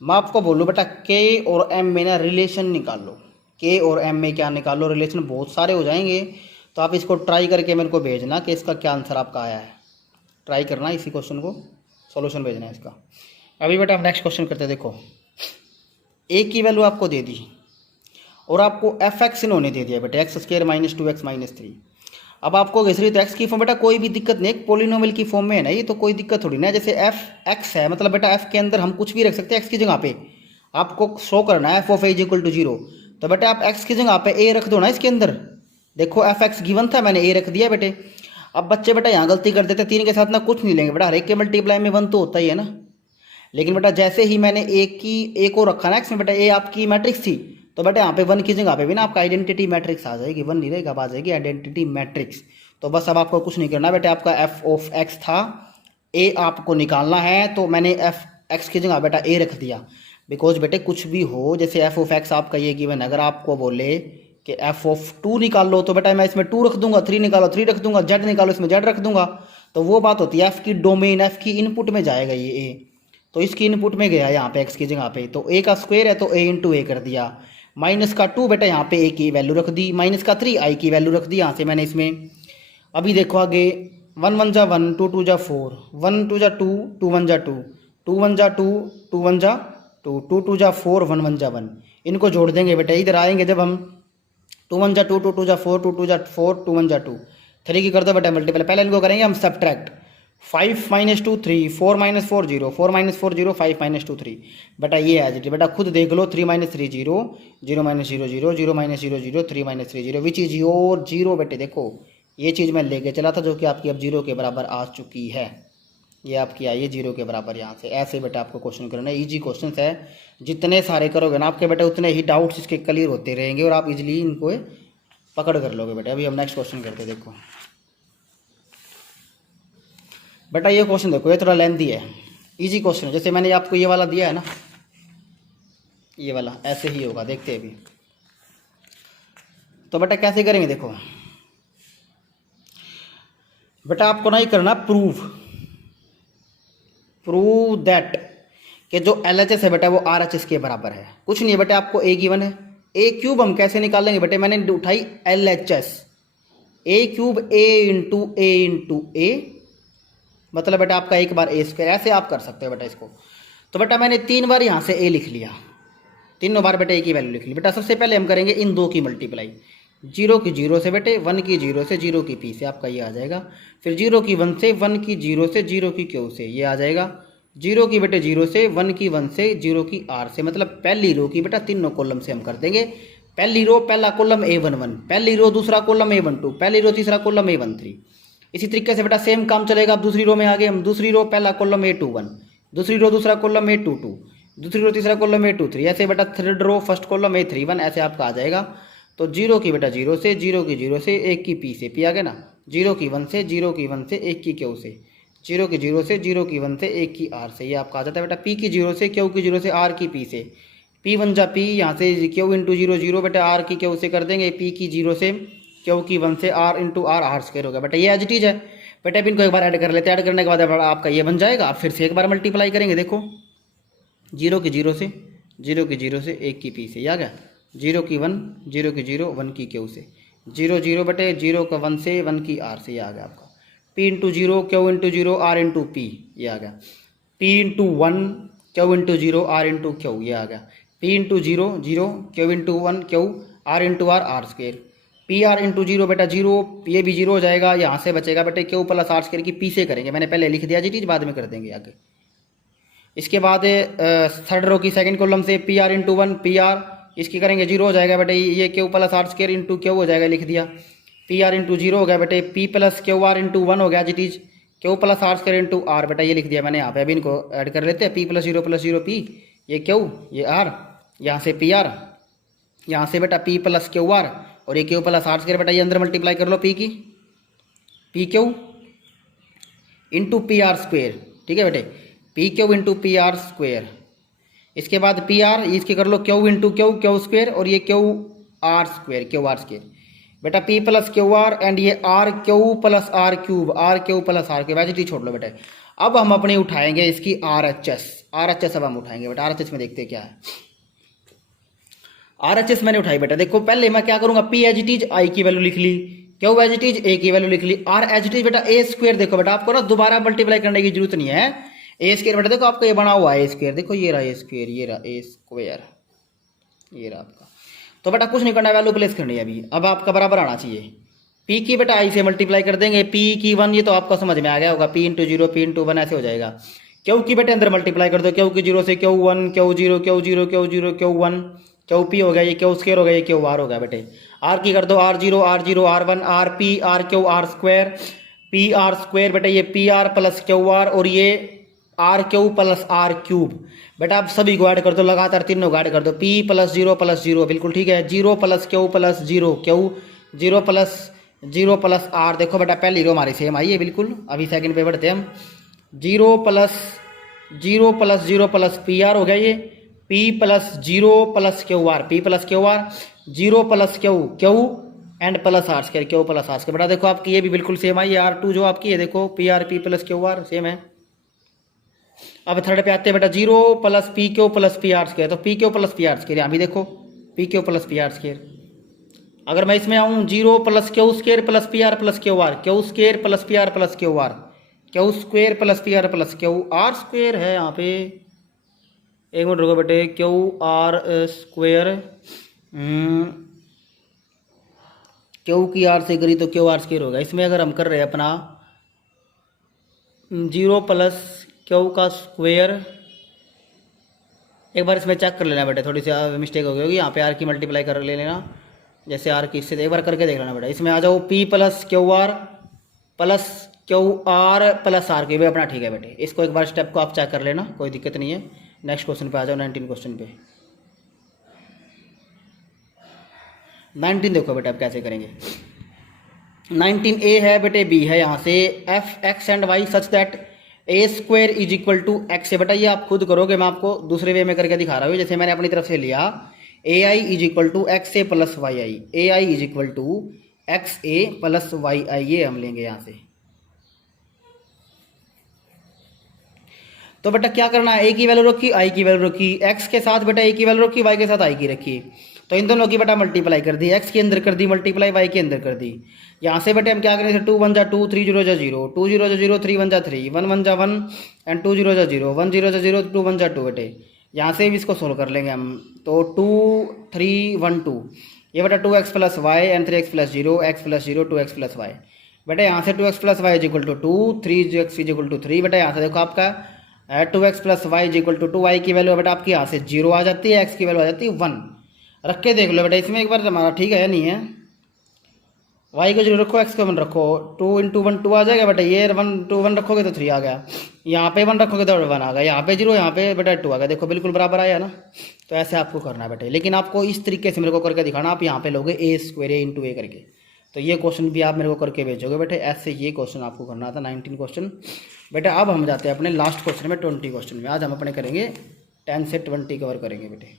मैं आपको बोलूँ बेटा k और m में ना रिलेशन निकाल लो। k और m में क्या निकालो, रिलेशन बहुत सारे हो जाएंगे। तो आप इसको ट्राई करके मेरे को भेजना कि इसका क्या आंसर आपका आया है। ट्राई करना, इसी क्वेश्चन को सॉल्यूशन भेजना है इसका। अभी बेटा हम नेक्स्ट क्वेश्चन करते हैं। देखो a की वैल्यू आपको दे दी और आपको fx इन्होंने दे दिया बेटा, x² - 2x - 3। अब आपको घिसरी तो x की फॉर्म बेटा कोई भी दिक्कत नहीं, पोलिनोमियल की फॉर्म में है ना ये, तो कोई दिक्कत थोड़ी ना है। जैसे f(x) है, मतलब बेटा f के अंदर हम कुछ भी रख सकते हैं। x की जगह पे आपको शो करना है f(a) = 0, तो बेटा आप x की जगह पे a रख दो ना इसके अंदर। देखो fx गिवन था, मैंने a रख दिया बेटे। अब बच्चे बेटा यहाँ गलती कर देते, 3 के साथ ना कुछ नहीं लेंगे बेटा, हर एक के मल्टीप्लाई में 1 तो होता ही है ना। लेकिन बेटा जैसे ही मैंने a को रखा ना x में, बेटा a आपकी मैट्रिक्स थी, तो बेटा यहाँ पे 1 की जगह पे भी ना आपका आइडेंटिटी मैट्रिक्स आ जाएगी, 1 नहीं रहेगा, आ जाएगी आइडेंटिटी मैट्रिक्स। तो बस अब आपको कुछ नहीं करना बेटा, आपका f(x) था, a आपको निकालना है, तो मैंने f(x) की जगह बेटा a रख दिया। बिकॉज बेटे कुछ भी हो, जैसे f(x) आपका ये गिवन, अगर आपको बोले कि f(2) निकाल लो, तो बेटा मैं इसमें 2 रख दूंगा, 3 निकालो 3 रख दूंगा, z निकालो इसमें z रख दूंगा। तो वो बात होती है, f की डोमेन, f की इनपुट में जाएगा ये a, तो इसकी इनपुट में गया यहाँ पे x की जगह पे, तो a का स्क्वायर है तो a इंटू a कर दिया। -2 बेटा यहाँ पे a की वैल्यू रख दी, -3 i की वैल्यू रख दी यहाँ से मैंने इसमें। अभी देखो आगे, 1 1 जा 1, 2 2 जा 4, 1 2 जा 2, 2 1 जा 2, 2 1 जा 2, 2 1 जा 2, 2 2 जा 4, 1 1 जा 1। इनको जोड़ देंगे बेटा, इधर आएंगे जब हम, 2 1 जा 2, 2 2 जा 4, 2 2 जा 4, 2 1 जा 2, 3 की कर दो बेटा मल्टीप्लाई। पहले इनको करेंगे हम सब्ट्रैक्ट, 5 - 2 3, 4 - 4 0, 4 - 4 0, 5 - 2 3। बेटा ये आ जाए बेटा, खुद देख लो, 3 - 3 0, 0 - 0 0, 0 - 0 0, 3 - 3 0, विच इज योर 0। बेटे देखो ये चीज़ मैं लेके चला था, जो कि आपकी अब 0 के बराबर आ चुकी है। ये आपकी आई है 0 के बराबर यहाँ से। ऐसे बेटा आपको क्वेश्चन करना है, ईजी क्वेश्चन है। जितने सारे करोगे ना आपके बेटे, उतने ही डाउट्स इसके क्लियर होते रहेंगे और आप इजीली इनको पकड़ कर लोगे बेटा। अभी हम नेक्स्ट क्वेश्चन करते हैं। देखो बेटा ये क्वेश्चन देखो, ये थोड़ा लेंथी है, इजी क्वेश्चन है। जैसे मैंने आपको ये वाला दिया है ना, ये वाला ऐसे ही होगा, देखते हैं अभी। तो बेटा कैसे करेंगे, देखो बेटा आपको ना ये करना, प्रूव दैट कि जो LHS है बेटा वो RHS के बराबर है। कुछ नहीं है बेटा, आपको a गिवन है, a³ हम कैसे निकालेंगे बेटे, मैंने उठाई LHS, a³ a into a, मतलब बेटा आपका एक बार a², ऐसे आप कर सकते हो बेटा इसको। तो बेटा मैंने 3 बार यहाँ से a लिख लिया, तीनों बार बेटा a की वैल्यू लिख ली। बेटा सबसे पहले हम करेंगे इन 2 की मल्टीप्लाई, 0 की 0 से बेटे, 1 की 0 से, 0 की p से, आपका ये आ जाएगा। फिर 0 की 1 से, 1 की 0 से, 0 की q से, ये आ जाएगा। 0 की बेटे 0 से, 1 की 1 से, 0 की r से, मतलब पहली रो की बेटा तीनों कॉलम से हम कर देंगे। पहली रो पहला कॉलम a11, पहली रो दूसरा कॉलम a12, पहली रो तीसरा कॉलम a13। इसी तरीके से बेटा सेम काम चलेगा। अब दूसरी रो में आ गए हम, दूसरी रो पहला कॉलम a21, दूसरी रो दूसरा कॉलम a22, दूसरी रो तीसरा कॉलम a23, ऐसे बेटा third row first column a31, ऐसे आपका आ जाएगा। तो 0 की बेटा 0 से, 0 की 0 से, 1 की p से, p आ गया ना, 0 की 1 से, 0 की 1 से, 1 की q से, 0 की 0 से, 0 की 1 से, 1 की R से। ये आपका आ जाता है बेटा P की 0 से, Q की 0 से, R की P से। P 1 जा P, यहाँ से Q इंटू 0 0 बेटा R की Q से कर देंगे, P की 0 से, Q की 1 से, R into R, R square होगा बेटा। ये एज इट इज है बेटा। अब इनको एक बार ऐड कर लेते हैं, ऐड करने के बाद आपका ये बन जाएगा। आप फिर से एक बार मल्टीप्लाई करेंगे, देखो 0 की 0 से, 0 की 0 से, 1 की P से, आ गया 0 की 1, 0 की 0, 1 की Q से, 0 0 बटे 0 का 1 से, 1 की R से। ये आ गया आपका P into 0, Q into 0, R into P। ये आ गया P into 1, Q into 0, R into Q। ये आ गया P into 0 0, Q into 1 Q, R into R, R square. P R into 0 बेटा 0, ये भी 0 हो जाएगा। यहाँ से बचेगा बेटे Q प्लस R स्क्वेयर की P से करेंगे, मैंने पहले लिख दिया जी चीज, बाद में कर देंगे आगे। इसके बाद थर्ड रो की सेकंड कॉलम से P R into 1, P R इसकी करेंगे 0 हो जाएगा बेटे, ये Q plus R square into Q हो जाएगा, लिख दिया। पी आर इंटू 0 हो गया बेटे, P plus Q R into 1 हो गया जी चीज, Q plus R square into R बेटा, ये लिख दिया मैंने यहाँ पे। अभी इनको ऐड कर लेते हैं, P प्लस 0 P, ये Q, ये R, यहाँ से पी आर, यहाँ से बेटा P प्लस Q R, और ये Q प्लस R स्क्वायर बेटा, ये अंदर मल्टीप्लाई कर लो P की, P Q into P R square, ठीक है बेटे, P Q into P R square. इसके बाद पी आर इसके कर लो Q इंटू Q स्क्वेयर, और ये Q R square, Q R square बेटा, P plus Q R, and ये R Q plus R cube, R Q plus R cube, वैसे छोड़ लो बेटा। अब हम अपनी उठाएंगे इसकी RHS अब हम उठाएंगे बेटा। RHS में देखते हैं क्या है। RHS मैंने उठाई बेटा, देखो पहले मैं क्या करूंगा, P as it is I की वैल्यू लिख ली, Q as it is A की वैल्यू लिख ली, R एज इट इज बेटा A स्क्वायर। देखो बेटा आपको ना दोबारा मल्टीप्लाई करने की जरूरत नहीं है, A स्क्वायर बेटा देखो आपको ये बना हुआ है A स्क्वायर, देखो ये रहा A स्क्वायर, ये रहा A स्क्वायर, ये रहा आपका। तो बेटा कुछ नहीं करना, वैल्यू प्लेस करनी है अभी। अब आपका बराबर आना चाहिए, P की बेटा I से मल्टीप्लाई कर देंगे, P की 1, ये तो आपको समझ में आ गया होगा, P इंटू 0, P इंटू 1 ऐसे हो जाएगा। Q की बेटे अंदर मल्टीप्लाई कर दो, Q की 0 से Q1, Q0, Q0, Q0, Q1, Q P हो गया, ये Q स्क्वायर हो गया, ये Q R हो गया बेटे। R की कर दो R0, R0, R1, RP, RQ, R square, P R square बेटा, ये P R plus Q R, और ये RQ प्लस R क्यूब बेटा। आप सभी को ऐड कर दो, लगातार तीनों को ऐड कर दो, P प्लस 0, बिल्कुल ठीक है, 0 plus Q plus 0, Q 0 plus R। देखो बेटा पहली रो हमारी सेम आई है बिल्कुल। अभी सेकंड पे बढ़ते हैं हम, 0 प्लस 0 प्लस पी आर हो गया, ये P plus 0 plus Q R, P plus Q R, 0 plus Q and plus R square, Q plus R square बेटा। देखो आपकी ये भी बिल्कुल सेम आई है, R2 जो आपकी है देखो, P R P plus Q R same है। अब थर्ड पे आते हैं बेटा, 0 plus P Q plus P R square, तो P Q plus P R square, यहाँ भी देखो P Q plus P R square. अगर मैं इसमें आऊँ 0 plus Q square plus P R plus Q R, Q square plus P R plus Q R, Q square plus P R plus Q R square है यहाँ पे। एक मिनट रुको बेटे, Q R स्क्वायर, Q की R से करी तो Q R स्क्वायर होगा। इसमें अगर हम कर रहे हैं अपना 0 प्लस Q का स्क्वायर, एक बार इसमें चेक कर लेना बेटा, थोड़ी सी मिस्टेक हो गई होगी, यहाँ पे R की मल्टीप्लाई कर ले लेना, जैसे R की इससे एक बार करके देख लेना बेटा। इसमें आ जाओ P plus Q R plus Q R plus R की भी अपना ठीक है बेटे। इसको एक बार स्टेप को आप चेक कर लेना, कोई दिक्कत नहीं है। नेक्स्ट क्वेश्चन पे आ जाओ, 19 क्वेश्चन पे। 19 देखो बेटा आप कैसे करेंगे। 19A है बेटे, B है, यहाँ से f x and y such that A square is equal to X है बेटा। ये आप खुद करोगे, मैं आपको दूसरे वे में करके दिखा रहा हूँ। जैसे मैंने अपनी तरफ से लिया, A I is equal to X A plus Y I, A I is equal to X A plus Y I, ये हम लेंगे यहाँ से। तो बेटा क्या करना है, ए की वैल्यू रखी, आई की वैल्यू रखी, एक्स के साथ बेटा ए की वैल्यू रखी, वाई के साथ आई की रखी, तो इन दोनों की बेटा मल्टीप्लाई कर दी, एक्स के अंदर कर दी मल्टीप्लाई, वाई के अंदर कर दी। यहाँ से बेटे हम क्या करेंगे, 2 1 जा 2, 3 0 जा 0, 2 0 जा 0, 3 1 जा 3, 1 1 जा 1 एंड 2 0 जा 0, 1 0 जा 0, 2 1 जा 2 बेटे। यहाँ से भी इसको सोल्व कर लेंगे हम, तो 2 3 1 2, ये बेटा 2x plus Y and 3x plus 0, x plus 0, 2x plus Y बेटा। यहाँ से 2x plus Y is equal to 2, 3x is equal to 3 बेटा। यहाँ से देखो आपका 2x plus Y is equal to 2, Y की वैल्यू बेटा आपकी यहाँ से 0 आ जाती है, x की वैल्यू आ जाती है 1। रख के देख लो बेटा इसमें एक बार, हमारा ठीक है या नहीं है। y को 0 रखो, x को 1 रखो, 2 इंटू 1 2 आ जाएगा बेटा, ये 1 2 1 रखोगे तो 3 आ गया, यहाँ पे 1 रखोगे तो 1 आ गया, यहाँ पे 0, यहाँ पे बेटा 2 आ गया। देखो बिल्कुल बराबर आया ना। तो ऐसे आपको करना है बेटे, लेकिन आपको इस तरीके से मेरे को करके दिखाना। आप यहाँ पे लोगे ए स्क्वायर, ए इंटू ए करके, तो ये क्वेश्चन भी आप मेरे को करके भेजोगे बेटे। ऐसे ये क्वेश्चन आपको करना था 19 क्वेश्चन बेटे। अब हम जाते हैं अपने लास्ट क्वेश्चन में 20 क्वेश्चन में। आज हम अपने करेंगे 10 से 20 कवर करेंगे बेटे।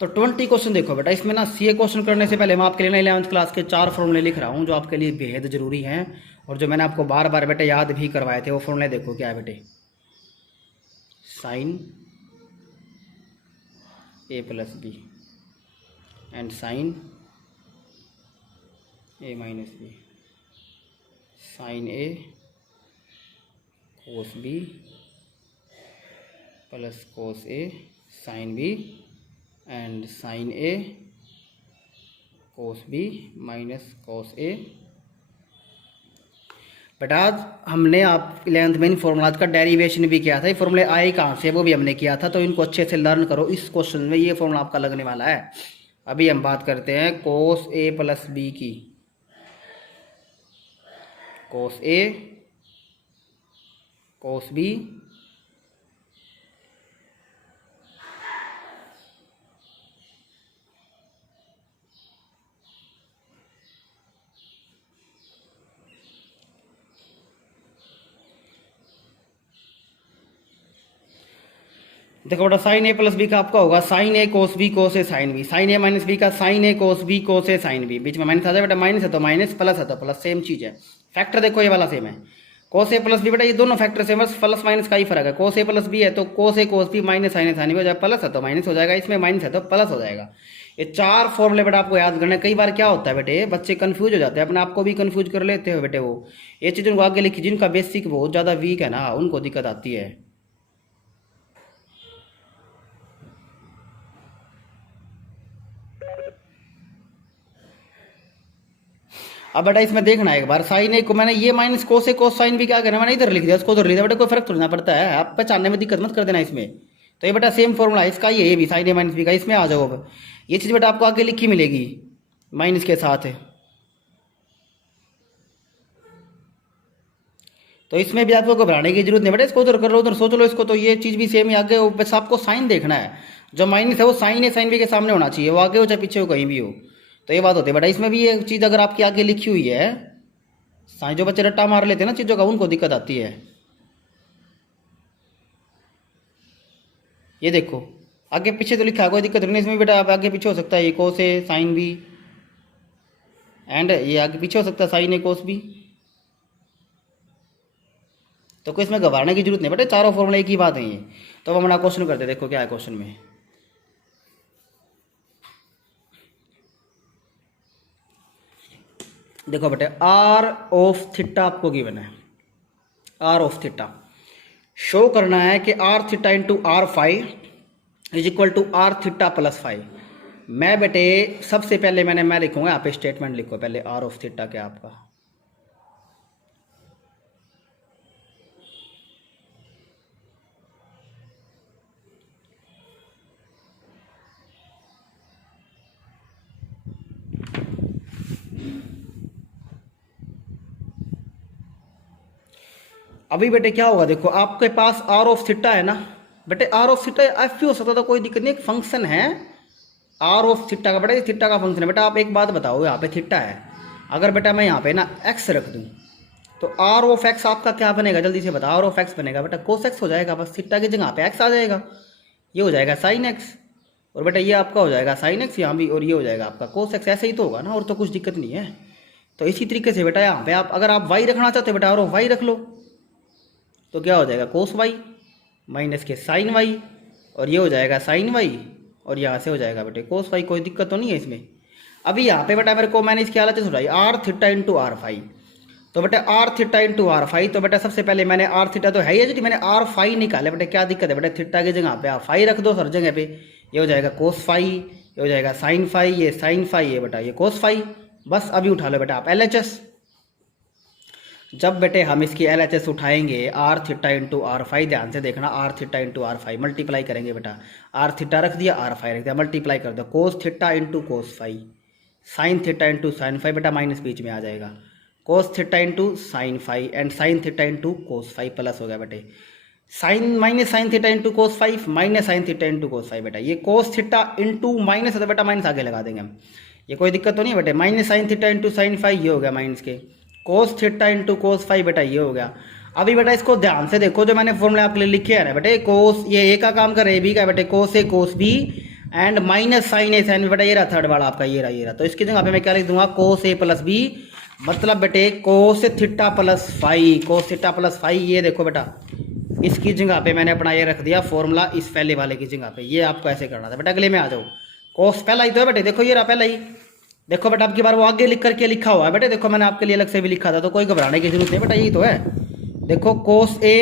तो 20 क्वेश्चन देखो बेटा, इसमें ना ये क्वेश्चन करने से पहले मैं आपके लिए ना 11th क्लास के 4 फॉर्मूले लिख रहा हूँ जो आपके लिए बेहद ज़रूरी हैं और जो मैंने आपको बार बार बेटे याद भी करवाए थे। वो फॉर्मूले देखो क्या है बेटे, sine A plus B and sine A minus B, sine A cos B plus cos A sine B and sine A cos B minus cos A. But आज हमने आप 11th में इन फॉर्मूलाज का डेरिवेशन भी किया था। ये फॉर्मूले आए कहाँ से वो भी हमने किया था, तो इनको अच्छे से लर्न करो। इस क्वेश्चन में ये फॉर्मूला आपका लगने वाला है। अभी हम बात करते हैं कोस ए प्लस बी की। कोस ए कोस बी देखो बेटा, साइन ए प्लस बी का आपका होगा sign A cos B cos A sine B. Sine A minus B का sign A cos B cos A sine B. बीच में माइनस आ जाए बेटा, माइनस है तो माइनस, प्लस है तो प्लस, सेम चीज़ है। फैक्टर देखो ये वाला सेम है। कोस ए प्लस बी बेटा, ये दोनों फैक्टर सेम, बस प्लस माइनस का ही फर्क है। कोस ए प्लस बी है तो कोस A cos B minus sine A sine B हो जाएगा, प्लस है तो माइनस हो जाएगा, इसमें माइनस है तो प्लस हो जाएगा। ये 4 फॉर्मूले बेटा आपको याद करना है। कई बार क्या होता है बेटे, बच्चे कंफ्यूज हो जाते हैं, अपने आप को भी कंफ्यूज कर लेते हो बेटे। वो ये चीज़ उनको आगे लिखी, जिनका बेसिक बहुत ज़्यादा वीक है ना, उनको दिक्कत आती है। अब बेटा इसमें देखना है एक बार, साइन ए को मैंने ये minus cos A cos sign भी क्या करना, मैंने इधर लिख दिया, उसको उधर लिख दिया बेटा, कोई फर्क थोड़ी ना पड़ता है। आप पहचानने में दिक्कत मत कर देना इसमें। तो ये बेटा सेम फॉर्मूला है इसका, ये भी साइन ए माइनस बी का, इसमें आ जाओ। अब ये चीज़ बेटा आपको आगे लिखी मिलेगी माइनस के साथ है। तो इसमें भी आपको घबराने की जरूरत नहीं बेटा, इसको उधर कर लो, उधर सोच लो इसको। तो ये चीज़ भी सेम ही आगे, बस आपको साइन देखना है। जो माइनस है वो साइन ए साइन बी के सामने होना चाहिए, वो आगे हो चाहे पीछे हो, कहीं भी हो। तो ये बात होती है बेटा। इसमें भी ये चीज़ अगर आपकी आगे लिखी हुई है, साइन, जो बच्चे रट्टा मार लेते हैं ना चीज़ों का, उनको दिक्कत आती है। ये देखो आगे पीछे तो लिखा है, कोई दिक्कत नहीं। इसमें बेटा आप आगे पीछे हो सकता है, ये कोस ए साइन बी एंड ये आगे पीछे हो सकता है साइन ए कोस बी। तो कोई इसमें घबराने की जरूरत नहीं बेटा, चारों फॉर्मूले एक ही बात है ये। तो हम अपना क्वेश्चन करते हैं, देखो क्या है क्वेश्चन में। देखो बेटे, आर ऑफ थीटा आपको गिवन है। आर ऑफ थीटा शो करना है कि R theta into R five is equal to R theta plus five. मैं बेटे सबसे पहले मैं लिखूंगा, यहाँ पे स्टेटमेंट लिखो पहले। आर ऑफ थीटा क्या आपका, अभी बेटे क्या होगा, देखो आपके पास आर ऑफ थीटा है ना बेटे। आर ऑफ थीटा एफ भी हो सकता था, कोई दिक्कत नहीं, एक फंक्शन है आर ऑफ थीटा का बेटा। ये थीटा का फंक्शन है बेटा। आप एक बात बताओ, यहाँ पे थीटा है, अगर बेटा मैं यहाँ पे ना एक्स रख दूँ तो आर ऑफ एक्स आपका क्या बनेगा, जल्दी से बताओ। आर ऑफ एक्स बनेगा बेटा कोस एक्स हो जाएगा, बस थीटा की जगह पे एक्स आ जाएगा, ये हो जाएगा साइन एक्स। और बेटा ये आपका हो जाएगा साइन एक्स यहाँ भी, और ये हो जाएगा आपका कोस एक्स। ऐसे ही तो होगा ना, और तो कुछ दिक्कत नहीं है। तो इसी तरीके से बेटा यहाँ पे आप अगर आप वाई रखना चाहते हो बेटा, आर ऑफ वाई रख लो, तो क्या हो जाएगा कोस वाई माइनस के साइन वाई, और ये हो जाएगा साइन वाई, और यहाँ से हो जाएगा बेटे कोस वाई। कोई दिक्कत तो नहीं है इसमें। अभी यहाँ पे बेटा मेरे को मैंने इसकी हालत सुनाई, R theta into R five. तो बेटा R theta into R five, तो बेटा सबसे पहले मैंने आर थीटा तो है ही, जी मैंने आर फाइव निकाले बेटा। क्या दिक्कत है बेटा, थीटा की जगह पे आप फाइव रख दो हर जगह पे। ये हो जाएगा कोस फाइव, ये हो जाएगा साइन फाइव, ये साइन फाइव, ये बेटा ये कोस फाइव। बस अभी उठा लो बेटा आप LHS। जब बेटे हम इसकी LHS उठाएंगे R theta into R five, ध्यान से देखना, R theta into R five multiply करेंगे बेटा। आर थीटा रख दिया, आर फाइव रख दिया, मल्टीप्लाई कर दो। Cos theta into cos five, sine theta into sine five, बेटा माइनस बीच में आ जाएगा। Cos theta into sine five and sine theta into cos five, plus हो गया बेटे sine minus sine theta into cos five minus sine theta into cos five. बेटा ये कोस थीटा इंटू माइनस है तो बेटा माइनस आगे लगा देंगे हम। ये कोई दिक्कत तो नहीं है बेटे। Minus sine theta into sine five ये हो गया माइनस के, कोस थीटा इंटू कोस फाइव बेटा ये हो गया। अभी बेटा इसको ध्यान से देखो, जो मैंने फॉर्मूला आपके लिए लिखे है ना बेटे, कोस ये ए का काम कर ए बी का बेटे, cos A cos B and minus sine A sine B बेटा, ये रहा थर्ड वाला आपका, ये रहा। तो इसकी जगह पे मैं क्या लिख दूंगा, कोस ए प्लस बी, मतलब बेटे cos theta plus five, cos theta plus five. ये देखो बेटा, इसकी जगह पे मैंने अपना ये रख दिया फॉर्मूला इस पहले वाले की जगह पे। ये आपको ऐसे करना था बेटा। अगले में आ जाओ, कोस पहला ही तो है बेटे, देखो ये रहा पहला ही। देखो बेटा, अब की बार वो आगे लिख करके लिखा हुआ है बेटे, देखो मैंने आपके लिए अलग से भी लिखा था, तो कोई घबराने की जरूरत नहीं बेटा, यही तो है। देखो कोस A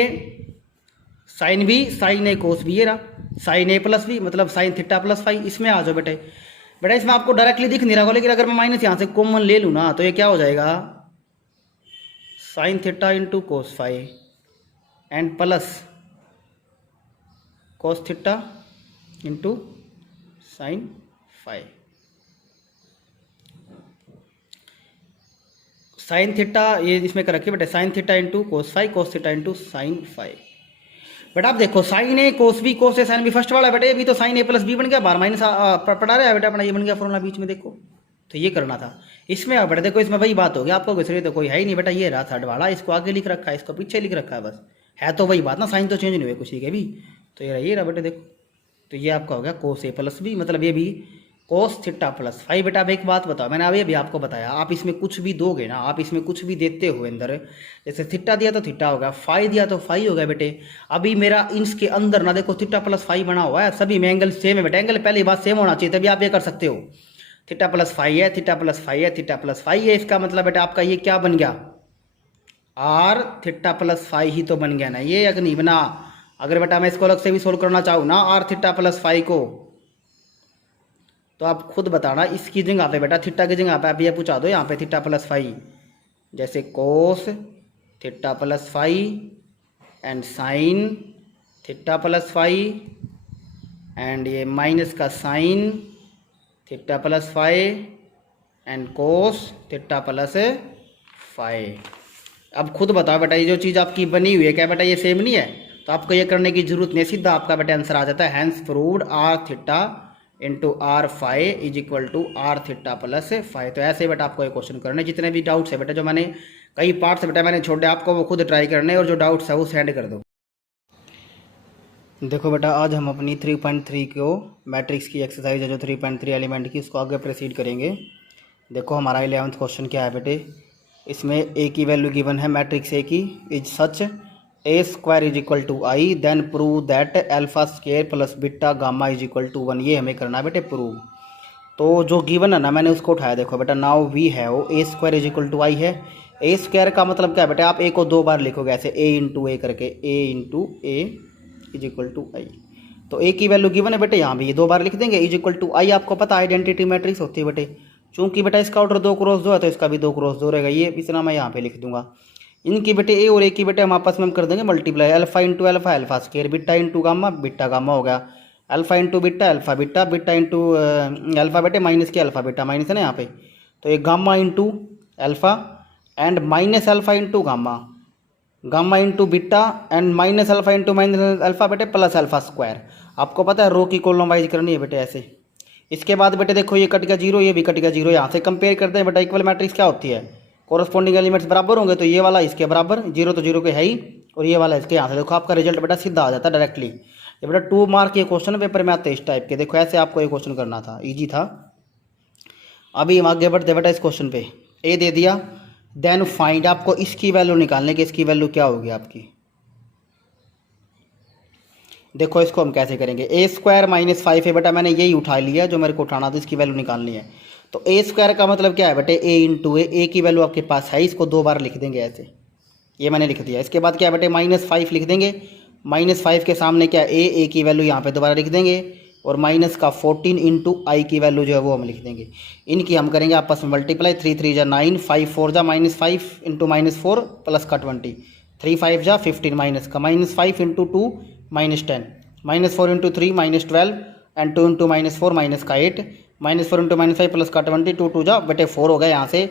sine B, sine A cos B, ये रहा साइन ए प्लस बी, मतलब साइन थीटा प्लस फाइव। इसमें आ जाओ बेटे। बेटा इसमें आपको डायरेक्टली दिख नहीं रहा हो, लेकिन अगर मैं माइनस यहाँ से कॉमन ले लूँ ना, तो ये क्या हो जाएगा, sign theta into cos five and plus cos theta into sine five. Sine theta ये इसमें कर रखिए बेटे, sign theta into cos five, कोस थीटा इंटू साइन फाइव। बेटा आप देखो, sign A cos B, cos A sine B first वाला बेटे, अभी तो साइन ए प्लस बी बन गया, बार माइनस पढ़ा रहा है बेटा अपना, ये बन गया फॉर्मूला बीच में देखो। तो ये करना था इसमें। अब बेटा देखो, इसमें वही बात होगी, आपको दूसरी तो कोई है ही नहीं बेटा, ये रहा थर्ड वाला, इसको आगे लिख रखा है, इसको पीछे लिख रखा है, बस है तो वही बात ना, साइन तो चेंज नहीं हुए कुछ के भी। तो ये रहा बेटे देखो, तो ये आपका हो गया कोस ए प्लस बी, मतलब ये भी कोस थीटा प्लस फाइव। बेटा अब एक बात बताओ, मैंने अभी आपको बताया, आप इसमें कुछ भी दोगे ना, आप इसमें कुछ भी देते हो अंदर, जैसे थीटा दिया तो थीटा होगा, फाइव दिया तो फाइव होगा बेटे। अभी मेरा इसके अंदर ना देखो थीटा प्लस फाइव बना हुआ है, सभी में एंगल सेम है बेटा, एंगल पहली बात सेम होना चाहिए, तभी आप ये कर सकते हो। थीटा प्लस फाइव है, थीटा प्लस फाइव है, थीटा प्लस फाइव है, इसका मतलब बेटा आपका ये क्या बन गया, आर थीटा प्लस फाइव ही तो बन गया ना ये, अगर नहीं बना। अगर बेटा मैं इसको अलग से भी सोल्व करना चाहूँ ना, आर थीटा प्लस फाइव को, तो आप खुद बताना, इसकी जगह पे बेटा थीटा की जगह पे आप ये पूछा दो यहाँ पे थीटा प्लस फाइव, जैसे cos theta plus five and sine theta plus five and ये माइनस का sine theta plus five and cos theta plus five. अब खुद बताओ बेटा, ये जो चीज़ आपकी बनी हुई है क्या बेटा ये सेम नहीं है, तो आपको ये करने की जरूरत नहीं, सीधा आपका बेटा आंसर आ जाता है। Hence proved R theta into R five is equal to R theta plus five. तो ऐसे बेटा आपको ये क्वेश्चन करने, जितने भी डाउट्स है बेटा, जो मैंने कई पार्ट्स बेटा मैंने छोड़े आपको, वो खुद ट्राई करने, और जो डाउट्स है वो सेंड कर दो। देखो बेटा, आज हम अपनी 3.3 को मैट्रिक्स की एक्सरसाइज है जो 3.3 एलिमेंट की, उसको आगे प्रोसीड करेंगे। देखो हमारा 11th क्वेश्चन क्या है बेटे, इसमें ए की वैल्यू गिवन है, मैट्रिक्स ए की is such A square is equal to I, then prove that alpha square plus beta gamma is equal to 1। ये हमें करना है बेटे प्रूव। तो जो गिवन है ना, मैंने उसको उठाया, देखो बेटा नाउ वी है वो ए स्क्वायर इज इक्वल टू आई है। ए स्क्वायर का मतलब क्या है बेटा, आप ए को दो बार लिखोगे ऐसे, ए इंटू ए करके, A into A is equal to I. तो ए की वैल्यू गिवन है बेटे, यहाँ भी ये दो बार लिख देंगे, इज इक्वल टू आई। आपको पता आइडेंटिटी मैट्रिक्स होती है बेटे, चूंकि बेटा इसका ऑर्डर 2 क्रॉस 2 है, तो इसका भी 2 क्रॉस 2 रहेगा, ये इतना मैं यहाँ पे लिख दूंगा। इनकी बेटे ए और ए की बेटे हम आपस में हम कर देंगे multiply, alpha into alpha alpha square, beta into gamma beta gamma हो गया, alpha into beta alpha beta, beta into alpha बेटे माइनस के अल्फा बीटा, माइनस है ना यहाँ पे, तो ये gamma into alpha and minus alpha into gamma, gamma into beta and minus alpha into minus alpha बेटे प्लस अल्फा स्क्वायर। आपको पता है रो की कॉलम वाइज करनी है बेटे ऐसे। इसके बाद बेटे देखो ये कट गया जीरो, ये भी कट गया जीरो, यहाँ से कंपेयर करते हैं बेटा, इक्वल मैट्रिक्स क्या होती है, कोरस्पॉन्डिंग एलिमेंट्स बराबर होंगे, तो ये वाला इसके बराबर, जीरो तो जीरो के है ही, और ये वाला इसके, यहाँ से देखो आपका रिजल्ट बेटा सीधा आ जाता है डायरेक्टली। ये बेटा 2 मार्क ये क्वेश्चन पेपर में आते हैं इस टाइप के, देखो ऐसे आपको ये क्वेश्चन करना था, ईजी था। अभी हम आगे बढ़ते बेटा इस क्वेश्चन पे, ए दे दिया, देन फाइंड, आपको इसकी वैल्यू निकालने की, इसकी वैल्यू क्या होगी आपकी। देखो इसको हम कैसे करेंगे, ए स्क्वायर माइनस 5 है बेटा, मैंने यही उठा लिया जो मेरे को उठाना था, इसकी वैल्यू निकालनी है। तो ए स्क्वायर का मतलब क्या है बेटे, ए इंटू ए की वैल्यू आपके पास है, इसको 2 बार लिख देंगे ऐसे, ये मैंने लिख दिया। इसके बाद क्या है बेटे, -5 लिख देंगे, -5 के सामने क्या है ए की वैल्यू यहाँ पे दोबारा लिख देंगे, और माइनस का 14 इंटू आई की वैल्यू जो है वो हम लिख देंगे। इनकी हम करेंगे आपस में मल्टीप्लाई, 3 3 जा 9, 5 4 जा -5 इंटू -4 प्लस का 20, 3 5 जा 15 माइनस का -5 into 2 -10, -4 into 3 -12 and 2 into -4 minus का 8, -4 इंटू -5 प्लस का 20, 2 2 जा बेटे 4 हो गया यहाँ से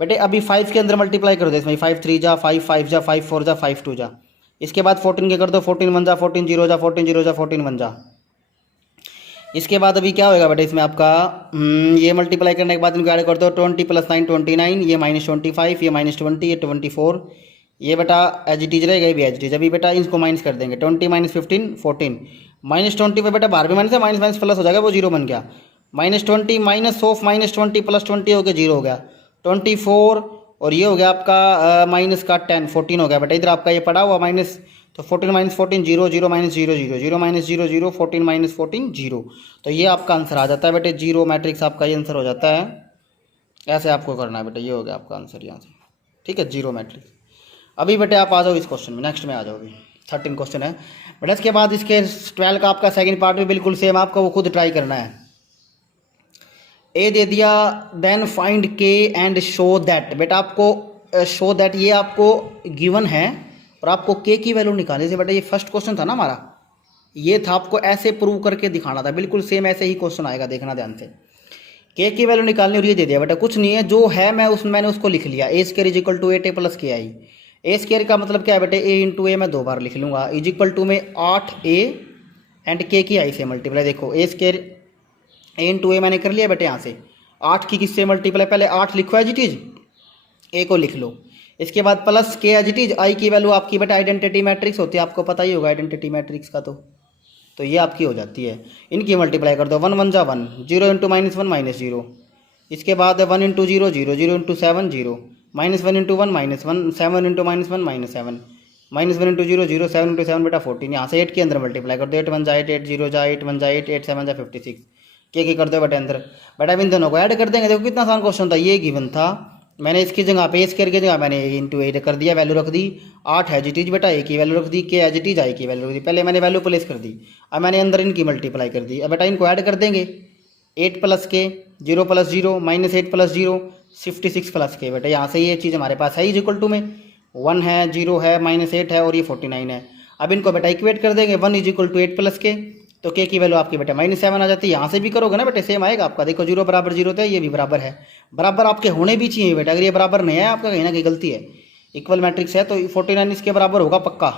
बेटे। अभी 5 के अंदर मल्टीप्लाई कर दो इसमें, 5 3 जा 5 5 जा 5 4 जा 5 2 जा। इसके बाद 14 के कर दो, 14 1 जा 14 0 जा 14 0 जा 14 1 जा। इसके बाद अभी क्या होगा बेटा इसमें आपका ये मल्टीप्लाई करने के बाद इनको ऐड कर दो, 20 + 9 29, ये -25, ये -20, ये 24, ये बेटा एज इट इज रहेगा, ये भी एज इट इज। अभी बेटा इसको माइनस कर देंगे, 20 - 15 14, -20 पे बेटा बाहर भी माइनस है, माइनस माइनस प्लस हो जाएगा, वो जीरो बन गया। -20 माइनस ऑफ -20 + 20 हो गया, जीरो हो गया। 24 और ये हो गया आपका माइनस का 10 14 हो गया बेटा। इधर आपका ये पड़ा हुआ माइनस, तो 14 - 14 0 0 - 0 0 0 - 0 0 14 - 14 0। तो ये आपका आंसर आ जाता है बेटे, जीरो मैट्रिक्स आपका ये आंसर हो जाता है। ऐसे आपको करना है बेटा, ये हो गया आपका आंसर यहाँ से, ठीक है, जीरो मैट्रिक्स। अभी बेटे आप आ जाओ इस क्वेश्चन में, नेक्स्ट में आ जाओ। अभी 13 क्वेश्चन है बेटा। इसके बाद इसके 12 का आपका सेकंड पार्ट भी बिल्कुल सेम, आपको वो खुद ट्राई करना है। ए दे दिया, देन फाइंड के एंड शो दैट। बेटा आपको शो दैट ये आपको गिवन है और आपको के की वैल्यू निकालनी थी बेटा। ये फर्स्ट क्वेश्चन था ना हमारा, ये था आपको ऐसे प्रूव करके दिखाना था, बिल्कुल सेम ऐसे ही क्वेश्चन आएगा, देखना ध्यान से। के की वैल्यू निकालनी और ये दे दिया बेटा, कुछ नहीं है जो है मैंने उसको लिख लिया, A square is equal to 8a + KI। A square का मतलब क्या है बेटे, ए इंटू ए मैं 2 बार लिख लूँगा, इज इक्वल टू में 8a एंड के की आई से मल्टीप्लाई। देखो ए स्क्वायर ए इंटू ए मैंने कर लिया बेटे, यहाँ से 8 की किससे मल्टीप्लाई, पहले 8 लिखो एज इट इज, ए को लिख लो, इसके बाद प्लस के एज इट इज। आई की वैल्यू आपकी बेटा आइडेंटिटी मैट्रिक्स होती है, आपको पता ही होगा आइडेंटिटी मैट्रिक्स का, तो ये आपकी हो जाती है। इनकी मल्टीप्लाई कर दो, 1 1 जा 1, 0 × -1 -0, इसके बाद 1 × 0 0, 0 × 7 0, -1 × 1 -1, 7 × -1 -7, -1 × 0 0, 7 × 7 बेटा 14। यहाँ से 8 के अंदर मल्टीप्लाई कर दो, 8 1 जा 8, 8 0 जा 8 1 जा 8, 8 7 जा 56, के कर दो बेटा अंदर। बेटा इन दोनों को ऐड कर देंगे, देखो कितना आसान क्वेश्चन था, ये गिवन था, मैंने इसकी जगह पे स्क्वायर की जगह मैंने इंटू ए कर दिया, वैल्यू रख दी, 8 एज इट इज बेटा, ए की वैल्यू रख दी, के एज इट इज आई की वैल्यू रख दी, पहले मैंने वैल्यू प्लेस कर दी, अब मैंने अंदर इनकी मल्टीप्लाई कर दी। अब बेटा इनको ऐड कर देंगे, 8 + के, 0 + 0, -8 + 0, 56 + के। बेटा यहाँ से ये चीज़ हमारे पास है, इज इक्वल टू में 1 है, 0 है, -8 है और ये 49 है। अब इनको बेटा इक्वेट कर देंगे, 1 = 8 + के, तो के की वैल्यू आपकी बेटा -7 आ जाती है। यहाँ से भी करोगे ना बेटे सेम आएगा आपका, देखो 0 = 0 था, ये भी बराबर है, बराबर आपके होने भी चाहिए बेटा, अगर ये बराबर नहीं है आपका कहीं ना कहीं गलती है। इक्वल मैट्रिक्स है तो 49 इसके बराबर होगा पक्का।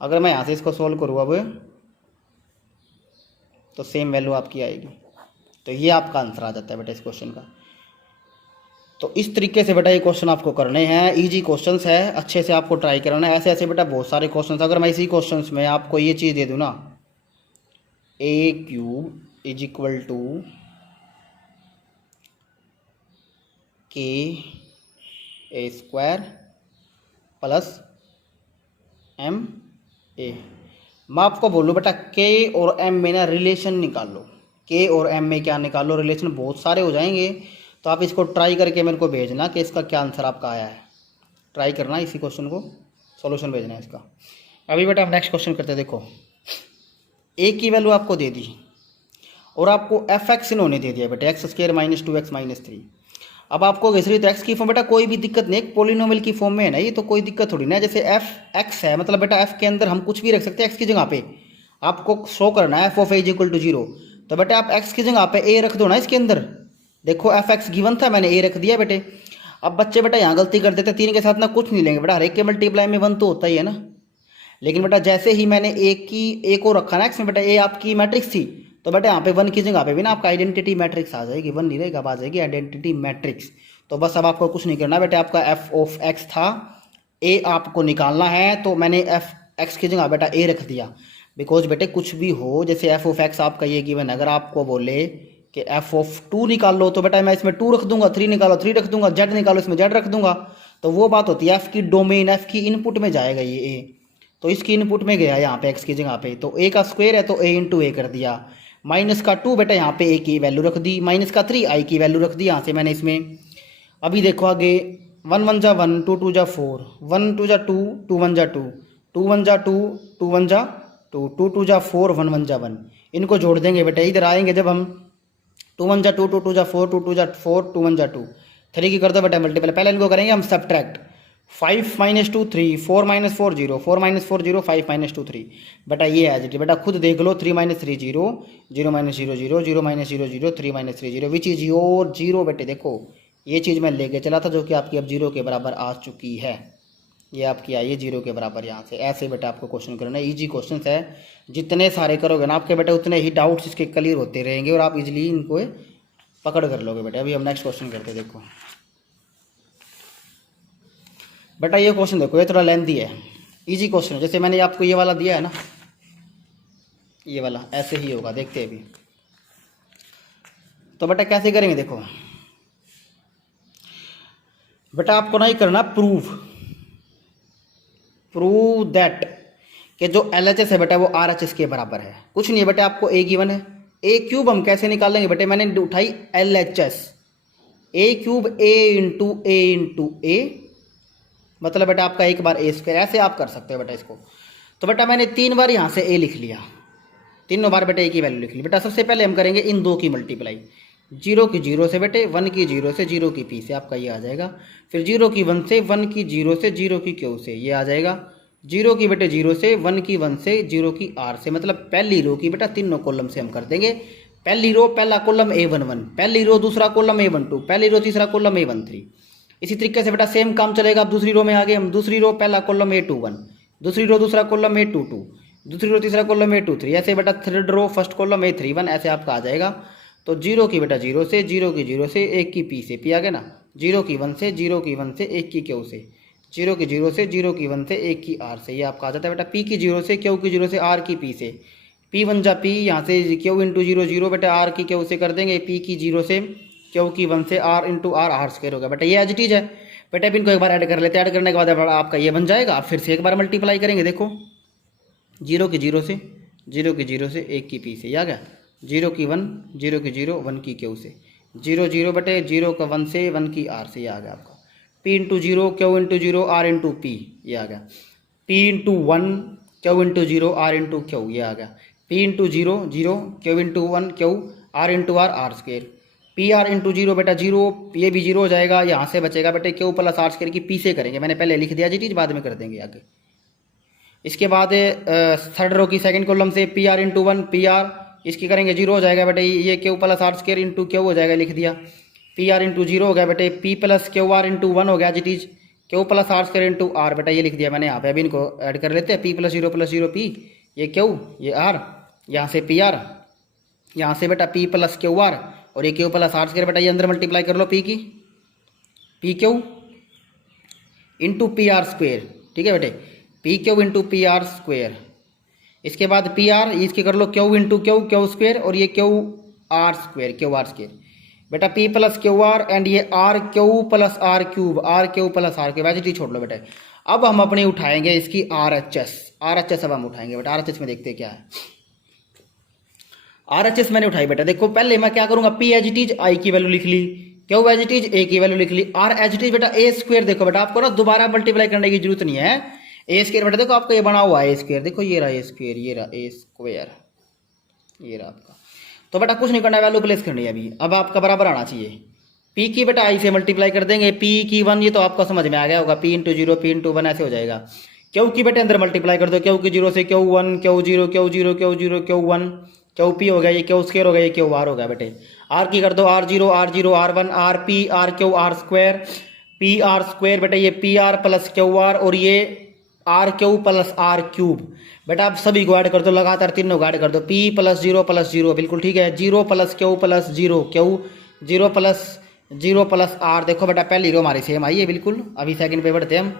अगर मैं यहाँ से इसको सोल्व करूँ अब, तो सेम वैल्यू आपकी आएगी, तो ये आपका आंसर आ जाता है बेटा इस क्वेश्चन का। तो इस तरीके से बेटा ये क्वेश्चन आपको करने हैं, इजी क्वेश्चंस है, अच्छे से आपको ट्राई कराना है। ऐसे ऐसे बेटा बहुत सारे क्वेश्चंस, अगर मैं इसी क्वेश्चंस में आपको ये चीज़ दे दूँ ना, a³ = KA² + MA, मैं आपको बोलूँ बेटा के और एम में ना रिलेशन निकाल लो, के और एम में क्या निकाल लो, रिलेशन बहुत सारे हो जाएंगे। तो आप इसको ट्राई करके मेरे को भेजना कि इसका क्या आंसर आपका आया है, ट्राई करना, इसी क्वेश्चन को सॉल्यूशन भेजना है इसका। अभी बेटा हम नेक्स्ट क्वेश्चन करते हैं। देखो ए की वैल्यू आपको दे दी और आपको fx इन्होंने दे दिया बेटा, x² - 2x - 3। अब आपको घिसरी तो x की फॉर्म बेटा कोई भी दिक्कत नहीं, पोलिनोमियल की फॉर्म में है ना ये, तो कोई दिक्कत थोड़ी ना। जैसे f(x) है, मतलब बेटा f के अंदर हम कुछ भी रख सकते हैं, x की जगह पे आपको शो करना है f(a) = 0, तो बेटा आप x की जगह पे a रख दो ना इसके अंदर। देखो fx गिवन था, मैंने a रख दिया बेटे। अब बच्चे बेटा यहाँ गलती कर देते, 3 के साथ ना कुछ नहीं लेंगे बेटा, हर एक के मल्टीप्लाई में 1 तो होता ही है ना। लेकिन बेटा जैसे ही मैंने a को रखा ना x में, बेटा a आपकी मैट्रिक्स थी, तो बेटा यहाँ पे 1 की जगह पे भी ना आपका आइडेंटिटी मैट्रिक्स आ जाएगी, 1 नहीं रहेगा, आ जाएगी आइडेंटिटी मैट्रिक्स। तो बस अब आपको कुछ नहीं करना बेटा, आपका f(x) था, a आपको निकालना है, तो मैंने f(x) की जगह बेटा a रख दिया। बिकॉज बेटे कुछ भी हो, जैसे f(x) आपका ये गिवन, अगर आपको बोले कि f(2) निकाल लो, तो बेटा मैं इसमें 2 रख दूंगा, 3 निकालो 3 रख दूंगा, z निकालो इसमें z रख दूंगा। तो वो बात होती है f की डोमेन, f की इनपुट में जाएगा ये a, तो इसकी इनपुट में गया यहाँ पे x की जगह पे, तो a का स्क्वायर है तो a × a कर दिया, -2 बेटा यहाँ पे a की वैल्यू रख दी, -3 i की वैल्यू रख दी यहाँ से मैंने इसमें। अभी देखो आगे, 1 1 जा 1, 2 2 जा 4, 1 2 जा 2, 2 1 जा 2, 2 1 जा 2, 2 1 जा 2, 2 2 जा 4, 1 1 जा 1, इनको जोड़ देंगे बेटा। इधर आएंगे जब हम, 2 1 जा 2, 2 2 जा 4, 2 2 जा 4, 2 1 जा 2, 3 की कर दो बेटा मल्टीपल। पहले इनको करेंगे हम सब्ट्रैक्ट, 5 - 2 3, 4 - 4 0, 4 - 4 0, 5 - 2 3। बेटा ये है जी, बेटा खुद देख लो, 3 - 3 0, 0 - 0 0, 0 - 0 0, 3 - 3 0, विच इज योर 0। बेटे देखो ये चीज़ मैं लेके चला था, जो कि आपकी अब 0 के बराबर आ चुकी है, ये आपकी आई है 0 के बराबर यहाँ से। ऐसे बेटा आपको क्वेश्चन करना है, इजी क्वेश्चन है, जितने सारे करोगे ना आपके बेटे उतने ही डाउट्स इसके क्लियर होते रहेंगे और आप इजीली इनको पकड़ कर लोगे बेटा। अभी हम नेक्स्ट क्वेश्चन करते हैं। देखो बेटा ये क्वेश्चन देखो, ये थोड़ा लेंथी है, इजी क्वेश्चन है। जैसे मैंने आपको ये वाला दिया है ना, ये वाला ऐसे ही होगा, देखते हैं अभी। तो बेटा कैसे करेंगे, देखो बेटा आपको नहीं करना प्रूव दैट कि जो LHS है बेटा वो RHS के बराबर है। कुछ नहीं है बेटा, आपको A गिवन है, A क्यूब हम कैसे निकालेंगे बेटे, मैंने उठाई LHS, A cube A into A मतलब बेटा आपका एक बार A स्क्वायर, ऐसे आप कर सकते हो बेटा इसको। तो बेटा मैंने 3 बार यहाँ से A लिख लिया, तीनों बार बेटा A की वैल्यू लिख ली। बेटा सबसे पहले हम करेंगे इन दो की मल्टीप्लाई, 0 की 0 से बेटे, 1 की 0 से, 0 की P से, आपका ये आ जाएगा। फिर 0 की 1 से, 1 की 0 से, 0 की Q से, ये आ जाएगा। 0 की बेटे 0 से, 1 की 1 से, 0 की R से, मतलब पहली रो की बेटा तीनों कॉलम से हम कर देंगे। पहली रो पहला कॉलम A11, पहली रो दूसरा कॉलम A12, पहली रो तीसरा कॉलम A13। इसी तरीके से बेटा सेम काम चलेगा। अब दूसरी रो में आगे हम दूसरी रो पहला कॉलम A21, दूसरी रो दूसरा कॉलम A22, दूसरी रो तीसरा कॉलम A23, ऐसे बेटा third row first column A31, ऐसे आपका आ जाएगा। तो 0 की बेटा 0 से, 0 की 0 से, 1 की P से, P आ गया ना, 0 की 1 से, 0 की 1 से, 1 की Q से, 0 की 0 से, 0 की 1 से, 1 की R से, ये आपका आ जाता है बेटा। P की 0 से, Q की 0 से, R की P से, P 1 जा P, यहाँ से Q इंटू 0 0 बेटा R की Q से कर देंगे, P की 0 से, Q की 1 से, R इंटू R स्क्वायर होगा बेटा। ये एज इट इज है बेटा। अब इनको एक बार ऐड कर लेते हैं, ऐड करने के बाद आपका ये बन जाएगा। आप फिर से एक बार मल्टीप्लाई करेंगे, देखो 0 की 0 से, 0 की 0 से, 1 की P से, ये आ गया। 0 की 1, 0 की 0, 1 की Q से, 0 0 बटे 0 का 1 से, 1 की R से, ये आ गया आपका। P into 0, Q into 0, R into P, ये आ गया। P into 1, Q into 0, R into Q, ये आ गया। P into 0 0, Q into 1 Q, R into R square. P R into 0 बेटा 0, ये भी 0 हो जाएगा। यहाँ से बचेगा बेटे Q प्लस R स्क्वायर की P से करेंगे, मैंने पहले लिख दिया जी चीज, बाद में कर देंगे आगे। इसके बाद थर्ड रो की सेकंड कॉलम से P R into 1 P R, इसकी करेंगे 0 हो जाएगा बेटे, ये Q plus R square into Q हो जाएगा, लिख दिया। पी आर इंटू 0 हो गया बेटे, P plus Q R into 1 हो गया जी चीज, Q plus R square into R बेटा, ये लिख दिया मैंने यहाँ पे। अभी इनको ऐड कर लेते हैं, P प्लस 0 P, ये Q, ये R, यहाँ से P R, यहाँ से बेटा P प्लस Q R, और ये Q प्लस R स्क्वायर बेटा, ये अंदर मल्टीप्लाई कर लो P की, P Q into P R square, ठीक है बेटे, P Q into P R square. इसके बाद पी आर, इसके कर लो Q into Q, Q square, और ये Q R square, Q R square बेटा, P plus Q R and ये R Q plus R cube, R Q plus R cube, वैसे छोड़ लो बेटा। अब हम अपनी उठाएंगे इसकी R H S, R H S अब हम उठाएंगे बेटा। आर एच एस में देखते हैं क्या है। आर एच एस मैंने उठाई बेटा, देखो पहले मैं क्या करूंगा, पी एच टीज आई की वैल्यू लिख ली, क्यू एच टीज ए की वैल्यू लिख ली, आर एच टीज बेटा ए स्क्वेयर। देखो बेटा आपको ना दोबारा मल्टीप्लाई करने की जरूरत नहीं है, ए स्क्वेयर बेटा देखो आपका ये बना हुआ है ए स्क्वेयर, देखो ये रहा ए स्क्वेयर, ये रहा ए स्क्वेयर, ये रहा आपका। तो बेटा कुछ नहीं करना है, वैल्यू प्लेस करनी है अभी। अब आपका बराबर आना चाहिए, पी की बेटा आई से मल्टीप्लाई कर देंगे, पी की 1, ये तो आपको समझ में आ गया होगा, पी इंटू 0 पी इंटू 1 ऐसे हो जाएगा। क्यू की बेटे अंदर मल्टीप्लाई कर दो, क्यू की 0 से Q 1, Q 0, Q 0, Q 0, Q 1, Q P हो गया, ये क्यू स्क्वायर हो गया, ये क्यू आर हो गया बेटे। आर की कर दो, R 0, R 0, R 1, R P, R Q, R square, P R square बेटे, ये P R plus Q R, और ये R Q plus R cube बेटा। आप सभी को ऐड कर दो, लगातार तीनों को ऐड कर दो, पी प्लस 0 बिल्कुल ठीक है, 0 plus Q plus 0 Q, 0 plus R. देखो बेटा पहली रो हमारी सेम आई है बिल्कुल। अभी सेकंड पे बढ़ते हैं हम,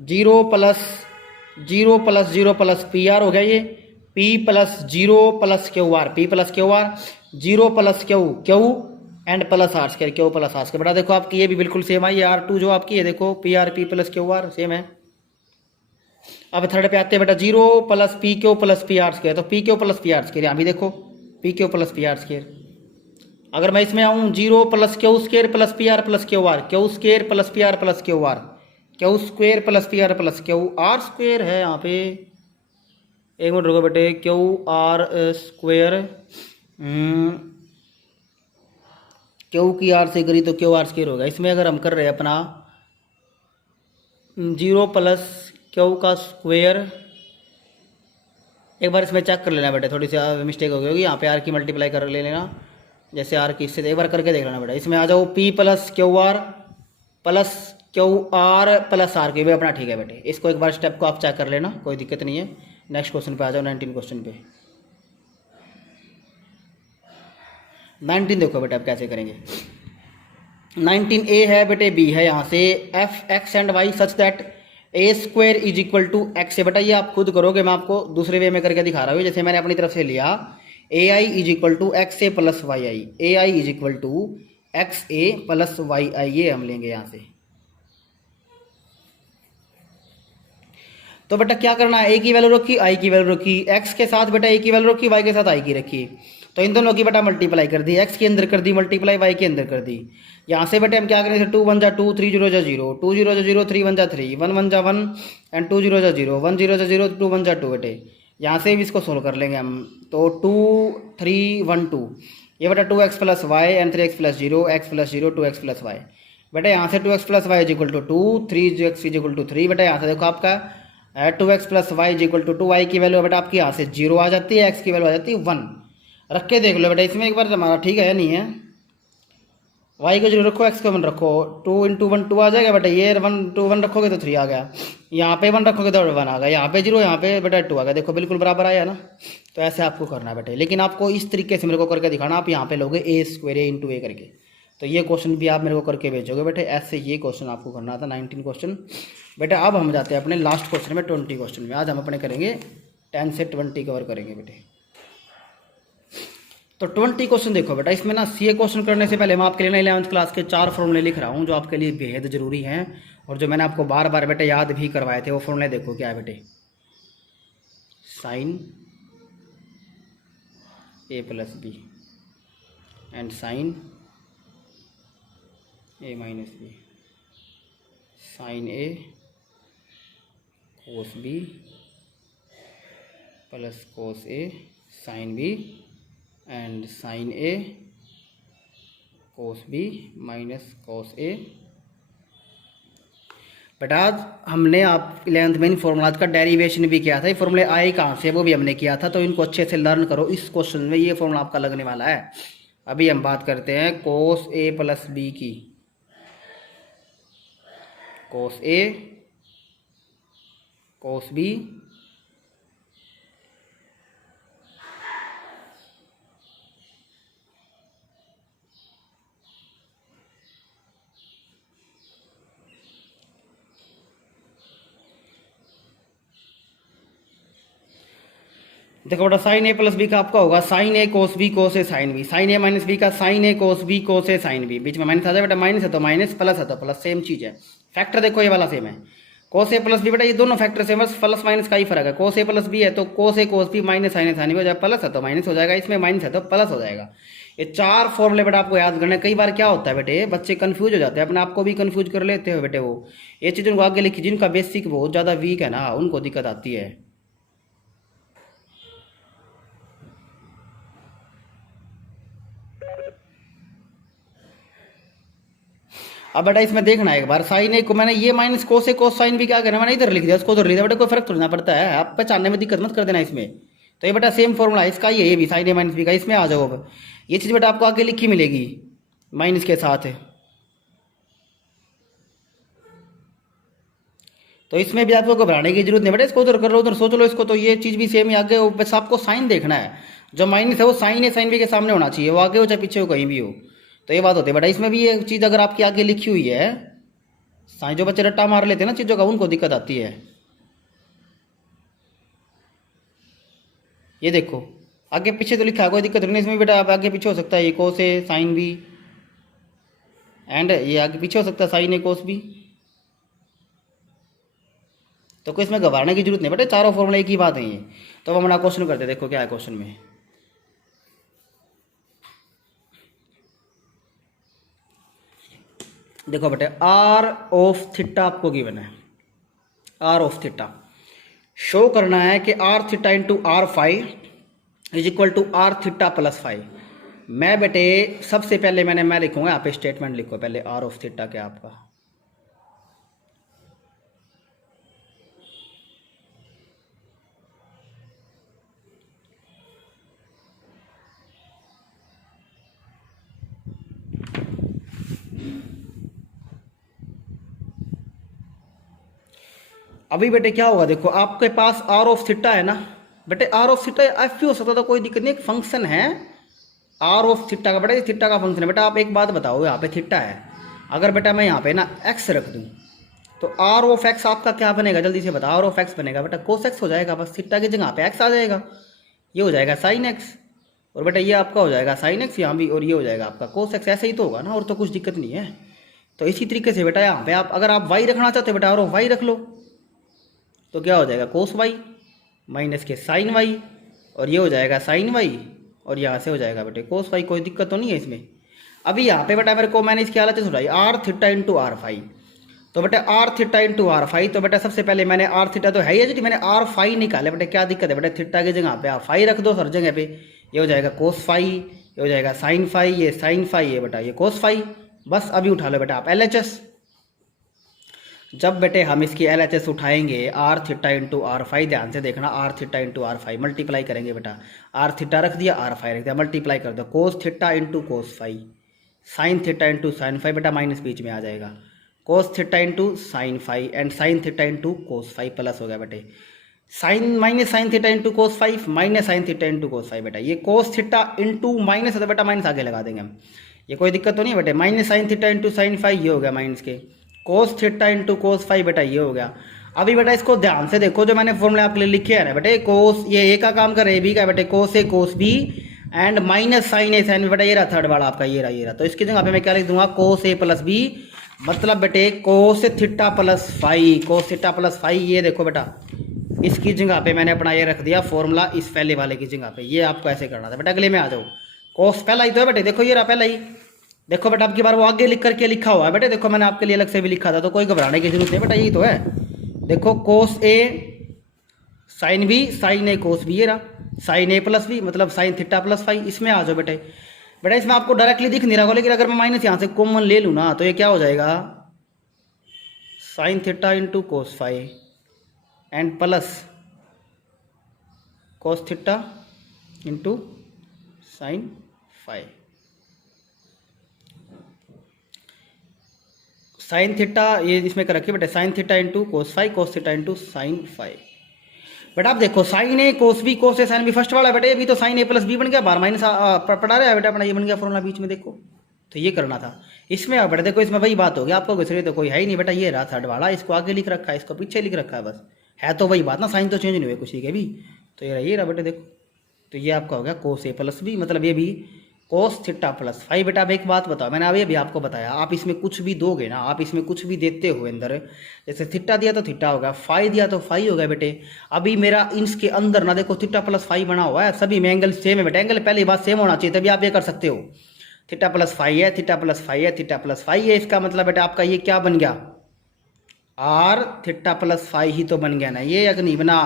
0 प्लस 0 प्लस पी आर हो गया, ये P plus 0 plus Q R, P plus Q R, 0 plus Q, Q and plus R square, Q plus R square बेटा। देखो आपकी ये भी बिल्कुल सेम आई है, R2 जो आपकी है देखो, P R P plus Q R same है। अब थर्ड पे आते हैं बेटा, 0 plus P Q plus P R square, तो P Q plus P R square, यहाँ भी देखो P Q plus P R square. अगर मैं इसमें आऊँ 0 plus Q square plus P R plus Q R, Q square plus P R plus Q R, Q square plus P R plus Q R square है यहाँ पे, एक मिनट रुको बेटे, क्यू आर स्क्वायर, क्यू की आर से करी तो क्यू आर स्क्वायर होगा। इसमें अगर हम कर रहे हैं अपना 0 प्लस क्यू का स्क्वायर, एक बार इसमें चेक कर लेना बेटा, थोड़ी सी मिस्टेक हो गई होगी, यहाँ पे आर की मल्टीप्लाई कर ले लेना, जैसे आर की, इससे एक बार करके देख लेना बेटा। इसमें आ जाओ, P plus Q R plus Q R plus R cube अपना ठीक है बेटे। इसको एक बार स्टेप को आप चेक कर लेना, कोई दिक्कत नहीं है। नेक्स्ट क्वेश्चन पे आ जाओ, 19 क्वेश्चन पे। 19 देखो बेटे आप कैसे करेंगे। 19 ए है बेटे, बी है, यहाँ से F X and Y such that A square is equal to X है। बेटा ये आप खुद करोगे, मैं आपको दूसरे वे में करके दिखा रहा हूँ। जैसे मैंने अपनी तरफ से लिया A I is equal to X A plus Y I, A I is equal to X A plus Y I, ये हम लेंगे यहाँ से। तो बेटा क्या करना है, ए की वैल्यू रखी, आई की वैल्यू रखी, एक्स के साथ बेटा ए की वैल्यू रखी, वाई के साथ आई की रखी। तो इन दोनों की बेटा मल्टीप्लाई कर दी, एक्स के अंदर कर दी मल्टीप्लाई, वाई के अंदर कर दी। यहाँ से बेटे हम क्या करेंगे, 2 1 जा 2, 3 0 जा 0, 2 0 जा 0, 3 1 जा 3, 1 1 जा 1 एंड 2 0 जा 0, 1 0 जा 0, 2 1 जा 2 बेटे। यहाँ से भी इसको सोल्व कर लेंगे हम। तो 2 3 1 2, ये बेटा 2x plus Y and 3x plus 0, x plus 0, 2x plus Y. बेटा यहाँ से 2x plus Y is equal to 2, 3x is equal to 3। बेटा यहाँ से देखो आपका 2x plus Y is equal to 2, Y की वैल्यू बेटा आपकी यहाँ से 0 आ जाती है, x की वैल्यू आ जाती है 1। रख के देख लो बेटा इसमें एक बार हमारा ठीक है नहीं है। y को 0 रखो, x को 1 रखो, 2 इंटू 1 2 आ जाएगा बेटा। ये 1 2 1 रखोगे तो 3 आ गया, यहाँ पे 1 रखोगे तो 1 आ गया, यहाँ पे 0, यहाँ पे बेटा 2 आ गया। देखो बिल्कुल बराबर आया ना। तो ऐसे आपको करना है बेटे, लेकिन आपको इस तरीके से मेरे को करके दिखाना। आप यहाँ पे लोगे ए स्क्वायर ए इंटू ए करके, तो ये क्वेश्चन भी आप मेरे को करके भेजोगे बेटे। ऐसे ये क्वेश्चन आपको करना था 19 क्वेश्चन बेटा। अब हम जाते हैं अपने लास्ट क्वेश्चन में, 20 क्वेश्चन में। आज हम अपने करेंगे 10 से 20 कवर करेंगे बेटे। तो 20 क्वेश्चन देखो बेटा, इसमें ना सी ए क्वेश्चन करने से पहले मैं आपके लिए ना 11th क्लास के 4 फॉर्मूले लिख रहा हूँ जो आपके लिए बेहद जरूरी हैं, और जो मैंने आपको बार बार बेटे याद भी करवाए थे। वो फॉर्मूले देखो क्या है बेटे, sine A plus B and sine A minus B, sine A cos B plus cos A sine B and sine A cos B minus cos A. बेटा आज हमने आप 11th में इन फॉर्मूलाज का डेरिवेशन भी किया था। ये फॉर्मूले आए कहाँ से वो भी हमने किया था, तो इनको अच्छे से लर्न करो। इस क्वेश्चन में ये फॉर्मूला आपका लगने वाला है। अभी हम बात करते हैं कोस ए प्लस बी की। कोस ए कोस बी देखो बेटा, साइन ए प्लस बी का आपका होगा sign A cos B cos A sine B, sine A minus B का sign A cos B cos A sine B. बीच में माइनस आ जाए बेटा, माइनस है तो माइनस, प्लस है तो प्लस, सेम चीज़ है। फैक्टर देखो ये वाला सेम है, कोस ए प्लस बी बेटा, ये दोनों फैक्टर सेम, बस प्लस माइनस का ही फर्क है। कोस ए प्लस बी है तो कोस A cos B minus sine A sine B हो जाएगा, प्लस है तो माइनस हो जाएगा, इसमें माइनस है तो प्लस हो जाएगा। ये 4 फॉर्मूले बेटा आपको याद करने। कई बार क्या होता है बेटे, बच्चे कंफ्यूज हो जाते हैं, अपने आप को भी कंफ्यूज कर लेते हो बेटे। वो ये चीज़ उनको आगे लिखी, जिनका बेसिक बहुत ज़्यादा वीक है ना, उनको दिक्कत आती है। अब बेटा इसमें देखना है एक बार, साइन ए को मैंने ये minus cos A cos sign भी क्या करना, मैंने इधर लिख दिया, उसको उधर लिख दिया बेटा, कोई फर्क थोड़ी ना पड़ता है। आप पहचानने में दिक्कत मत कर देना इसमें। तो ये बेटा सेम फॉर्मूला है इसका, ये भी साइन ए माइनस बी का। इसमें आ जाओ, अब ये चीज़ बेटा आपको आगे लिखी मिलेगी माइनस के साथ है। तो इसमें भी आपको घबराने की जरूरत नहीं बेटा, इसको उधर कर लो, उधर सोच लो इसको। तो ये चीज़ भी सेम ही आगे, बस आपको साइन देखना है। जो माइनस है वो साइन ए साइन बी के सामने होना चाहिए, वो आगे हो चाहे पीछे हो, कहीं भी हो। तो ये बात होती है बेटा। इसमें भी ये चीज़ अगर आपकी आगे लिखी हुई है, साइन, जो बच्चे रट्टा मार लेते हैं ना चीज़ों का, उनको दिक्कत आती है। ये देखो आगे पीछे तो लिखा है, कोई दिक्कत नहीं इसमें बेटा। आप आगे पीछे हो सकता है, ये कोस ए साइन बी एंड ये आगे पीछे हो सकता है साइन ए कोस बी। तो कोई इसमें घबराने की जरूरत नहीं बेटा, चारों फॉर्मूला एक ही बात है ये। तो अब हम अपना क्वेश्चन करते हैं, देखो क्या है क्वेश्चन में। देखो बेटे, आर ऑफ थीटा आपको गिवन है। आर ऑफ थीटा शो करना है कि R theta into R five is equal to R theta plus five. मैं बेटे सबसे पहले मैं लिखूंगा यहाँ पे, स्टेटमेंट लिखो पहले। आर ऑफ थीटा क्या आपका, अभी बेटे क्या होगा, देखो आपके पास आर ऑफ थीटा है ना बेटे, आर ऑफ थीटा एफ भी हो सकता था, कोई दिक्कत नहीं, एक फंक्शन है आर ऑफ थीटा का बेटा, ये थीटा का फंक्शन है बेटा। आप एक बात बताओ, यहाँ पे थीटा है, अगर बेटा मैं यहाँ पे ना एक्स रख दूँ तो आर ऑफ एक्स आपका क्या बनेगा, जल्दी से बताओ। आर ऑफ एक्स बनेगा बेटा कोस एक्स हो जाएगा, बस थीटा की जगह पे एक्स आ जाएगा, ये हो जाएगा साइन एक्स, और बेटा ये आपका हो जाएगा साइन एक्स यहाँ भी, और ये हो जाएगा आपका कोस एक्स। ऐसे ही तो होगा ना, और तो कुछ दिक्कत नहीं है। तो इसी तरीके से बेटा यहाँ पे आप अगर आप वाई रखना चाहते हो बेटा, आर ऑफ वाई रख लो, तो क्या हो जाएगा कोस वाई माइनस के साइन वाई, और ये हो जाएगा साइन वाई, और यहाँ से हो जाएगा बेटे कोस वाई। कोई दिक्कत तो नहीं है इसमें। अभी यहाँ पे बेटा मेरे को मैंने इसकी हालत सुनाई R theta into R phi, तो बेटा R theta into R phi, तो बेटा सबसे पहले मैंने आर थीटा तो है ही है, मैंने आर फाई निकाले बेटा। क्या दिक्कत है बेटा, थीटा की जगह पे आप फाई रख दो हर जगह पे, ये हो जाएगा कोस फाई, ये हो जाएगा साइन फाई, ये साइन फाई, ये बेटा ये कोस फाई। बस अभी उठा लो बेटा आप एल एच एस। जब बेटे हम इसकी एल एच एस उठाएंगे R theta into R phi, ध्यान से देखना, R theta into R phi multiply करेंगे बेटा, आर थीटा रख दिया आर फाई रख दिया, मल्टीप्लाई कर दो, cos theta into cos phi, sine theta into sine phi, बेटा माइनस बीच में आ जाएगा, cos theta into sine phi and sine theta into cos phi, plus हो गया बेटे sine minus sine theta into cos five minus sine theta into cos five. बेटा ये कोस थीटा इंटू माइनस है तो बेटा माइनस आगे लगा देंगे हम, ये कोई दिक्कत तो नहीं है बेटे। Minus sine theta into sine five, ये हो गया माइनस के कोस थीटा इंटू कोस फाइव, बेटा ये हो गया। अभी बेटा इसको ध्यान से देखो, जो मैंने फॉर्मूले आपके लिए लिखे है ना बेटे, कोस ये ए का काम कर रहे बी का बेटे, cos A cos B and minus sine A sine, बेटा ये रहा थर्ड वाला आपका, ये रहा। तो इसकी जगह पे मैं क्या लिख दूंगा, कोस ए प्लस बी, मतलब बेटे cos theta plus five, cos theta plus five, ये देखो बेटा इसकी जगह पे मैंने अपना ये रख दिया फॉर्मूला इस पहले वाले की जगह पे। ये आपको ऐसे करना था बेटा। अगले में आ जाओ, कोस पहला ही तो है बेटे, देखो ये रहा पहला ही, देखो बेटा अब की बार वो आगे लिख करके लिखा हुआ है बेटे, देखो मैंने आपके लिए अलग से भी लिखा था, तो कोई घबराने की जरूरत नहीं बेटा, यही तो है। देखो कोस A sine B sine A cos B, ये रहा साइन ए प्लस बी, मतलब साइन थीटा प्लस फाइव। इसमें आ जाओ बेटे, बेटा इसमें आपको डायरेक्टली दिख नहीं रहा होगा, लेकिन अगर मैं माइनस यहाँ से कॉमन ले लूँ ना, तो ये क्या हो जाएगा, sign theta into cos five and plus cos theta into sine five. Sine theta ये इसमें कर रखिए बेटा, sign theta into cos five, कोस थीटा इंटू साइन फाइव। बेटा आप देखो sign A cos B cos A sine B first वाला बेटा, ये भी तो साइन ए प्लस बी बन गया, बार माइनस पढ़ा रहा है बेटा अपना, ये बन गया फॉर्मूला बीच में, देखो तो ये करना था। इसमें आप बेटा देखो इसमें वही बात होगी, आपको दूसरे तो कोई है ही नहीं बेटा, ये रहा थर्ड वाला, इसको आगे लिख रखा है, इसको पीछे लिख रखा है, बस है तो वही बात ना, साइन तो चेंज नहीं हुए कुछ के भी, तो ये रहा बेटा देखो। तो ये आपका हो गया कोस ए प्लस बी, मतलब ये भी कोस थीटा प्लस फाइव। बेटा अब एक बात बताओ, मैंने अभी आपको बताया, आप इसमें कुछ भी दोगे ना, आप इसमें कुछ भी देते हो अंदर, जैसे थीटा दिया तो थीटा होगा, फाइव दिया तो फाइव हो गया बेटे। अभी मेरा इसके अंदर ना देखो थीटा प्लस फाइव बना हुआ है, सभी में एंगल सेम है बेटा, एंगल पहली बात सेम होना चाहिए, तभी आप ये कर सकते हो। थीटा प्लस फाइव है, थीटा प्लस फाइव है, थीटा प्लस फाइव है, इसका मतलब बेटा आपका ये क्या बन गया, आर थीटा प्लस फाइव ही तो बन गया ना ये, अगर नहीं बना।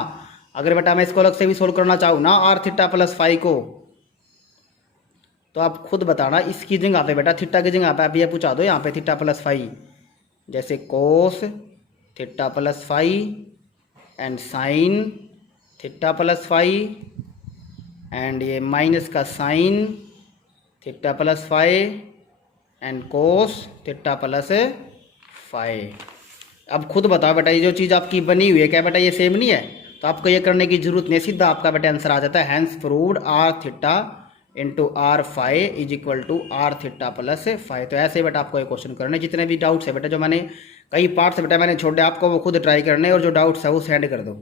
अगर बेटा मैं इसको अलग से भी सोल्व करना चाहूँ ना आर थीटा प्लस फाइव को, तो आप खुद बताना, इसकी जगह पे बेटा थीटा की जगह पे आप ये पूछा दो यहाँ पे थीटा प्लस फाइव, जैसे cos theta plus five and sine theta plus five and ये माइनस का sine theta plus five and cos theta plus five. अब खुद बताओ बेटा ये जो चीज़ आपकी बनी हुई है क्या बेटा ये सेम नहीं है, तो आपको ये करने की जरूरत नहीं, सीधा आपका बेटा आंसर आ जाता है, hence proved R theta into R five is equal to R theta plus five. तो ऐसे बेटा आपको ये क्वेश्चन करने, जितने भी डाउट्स है बेटा, जो मैंने कई पार्ट्स बेटा मैंने छोड़े आपको, वो खुद ट्राई करने, और जो डाउट्स है वो सेंड कर दो।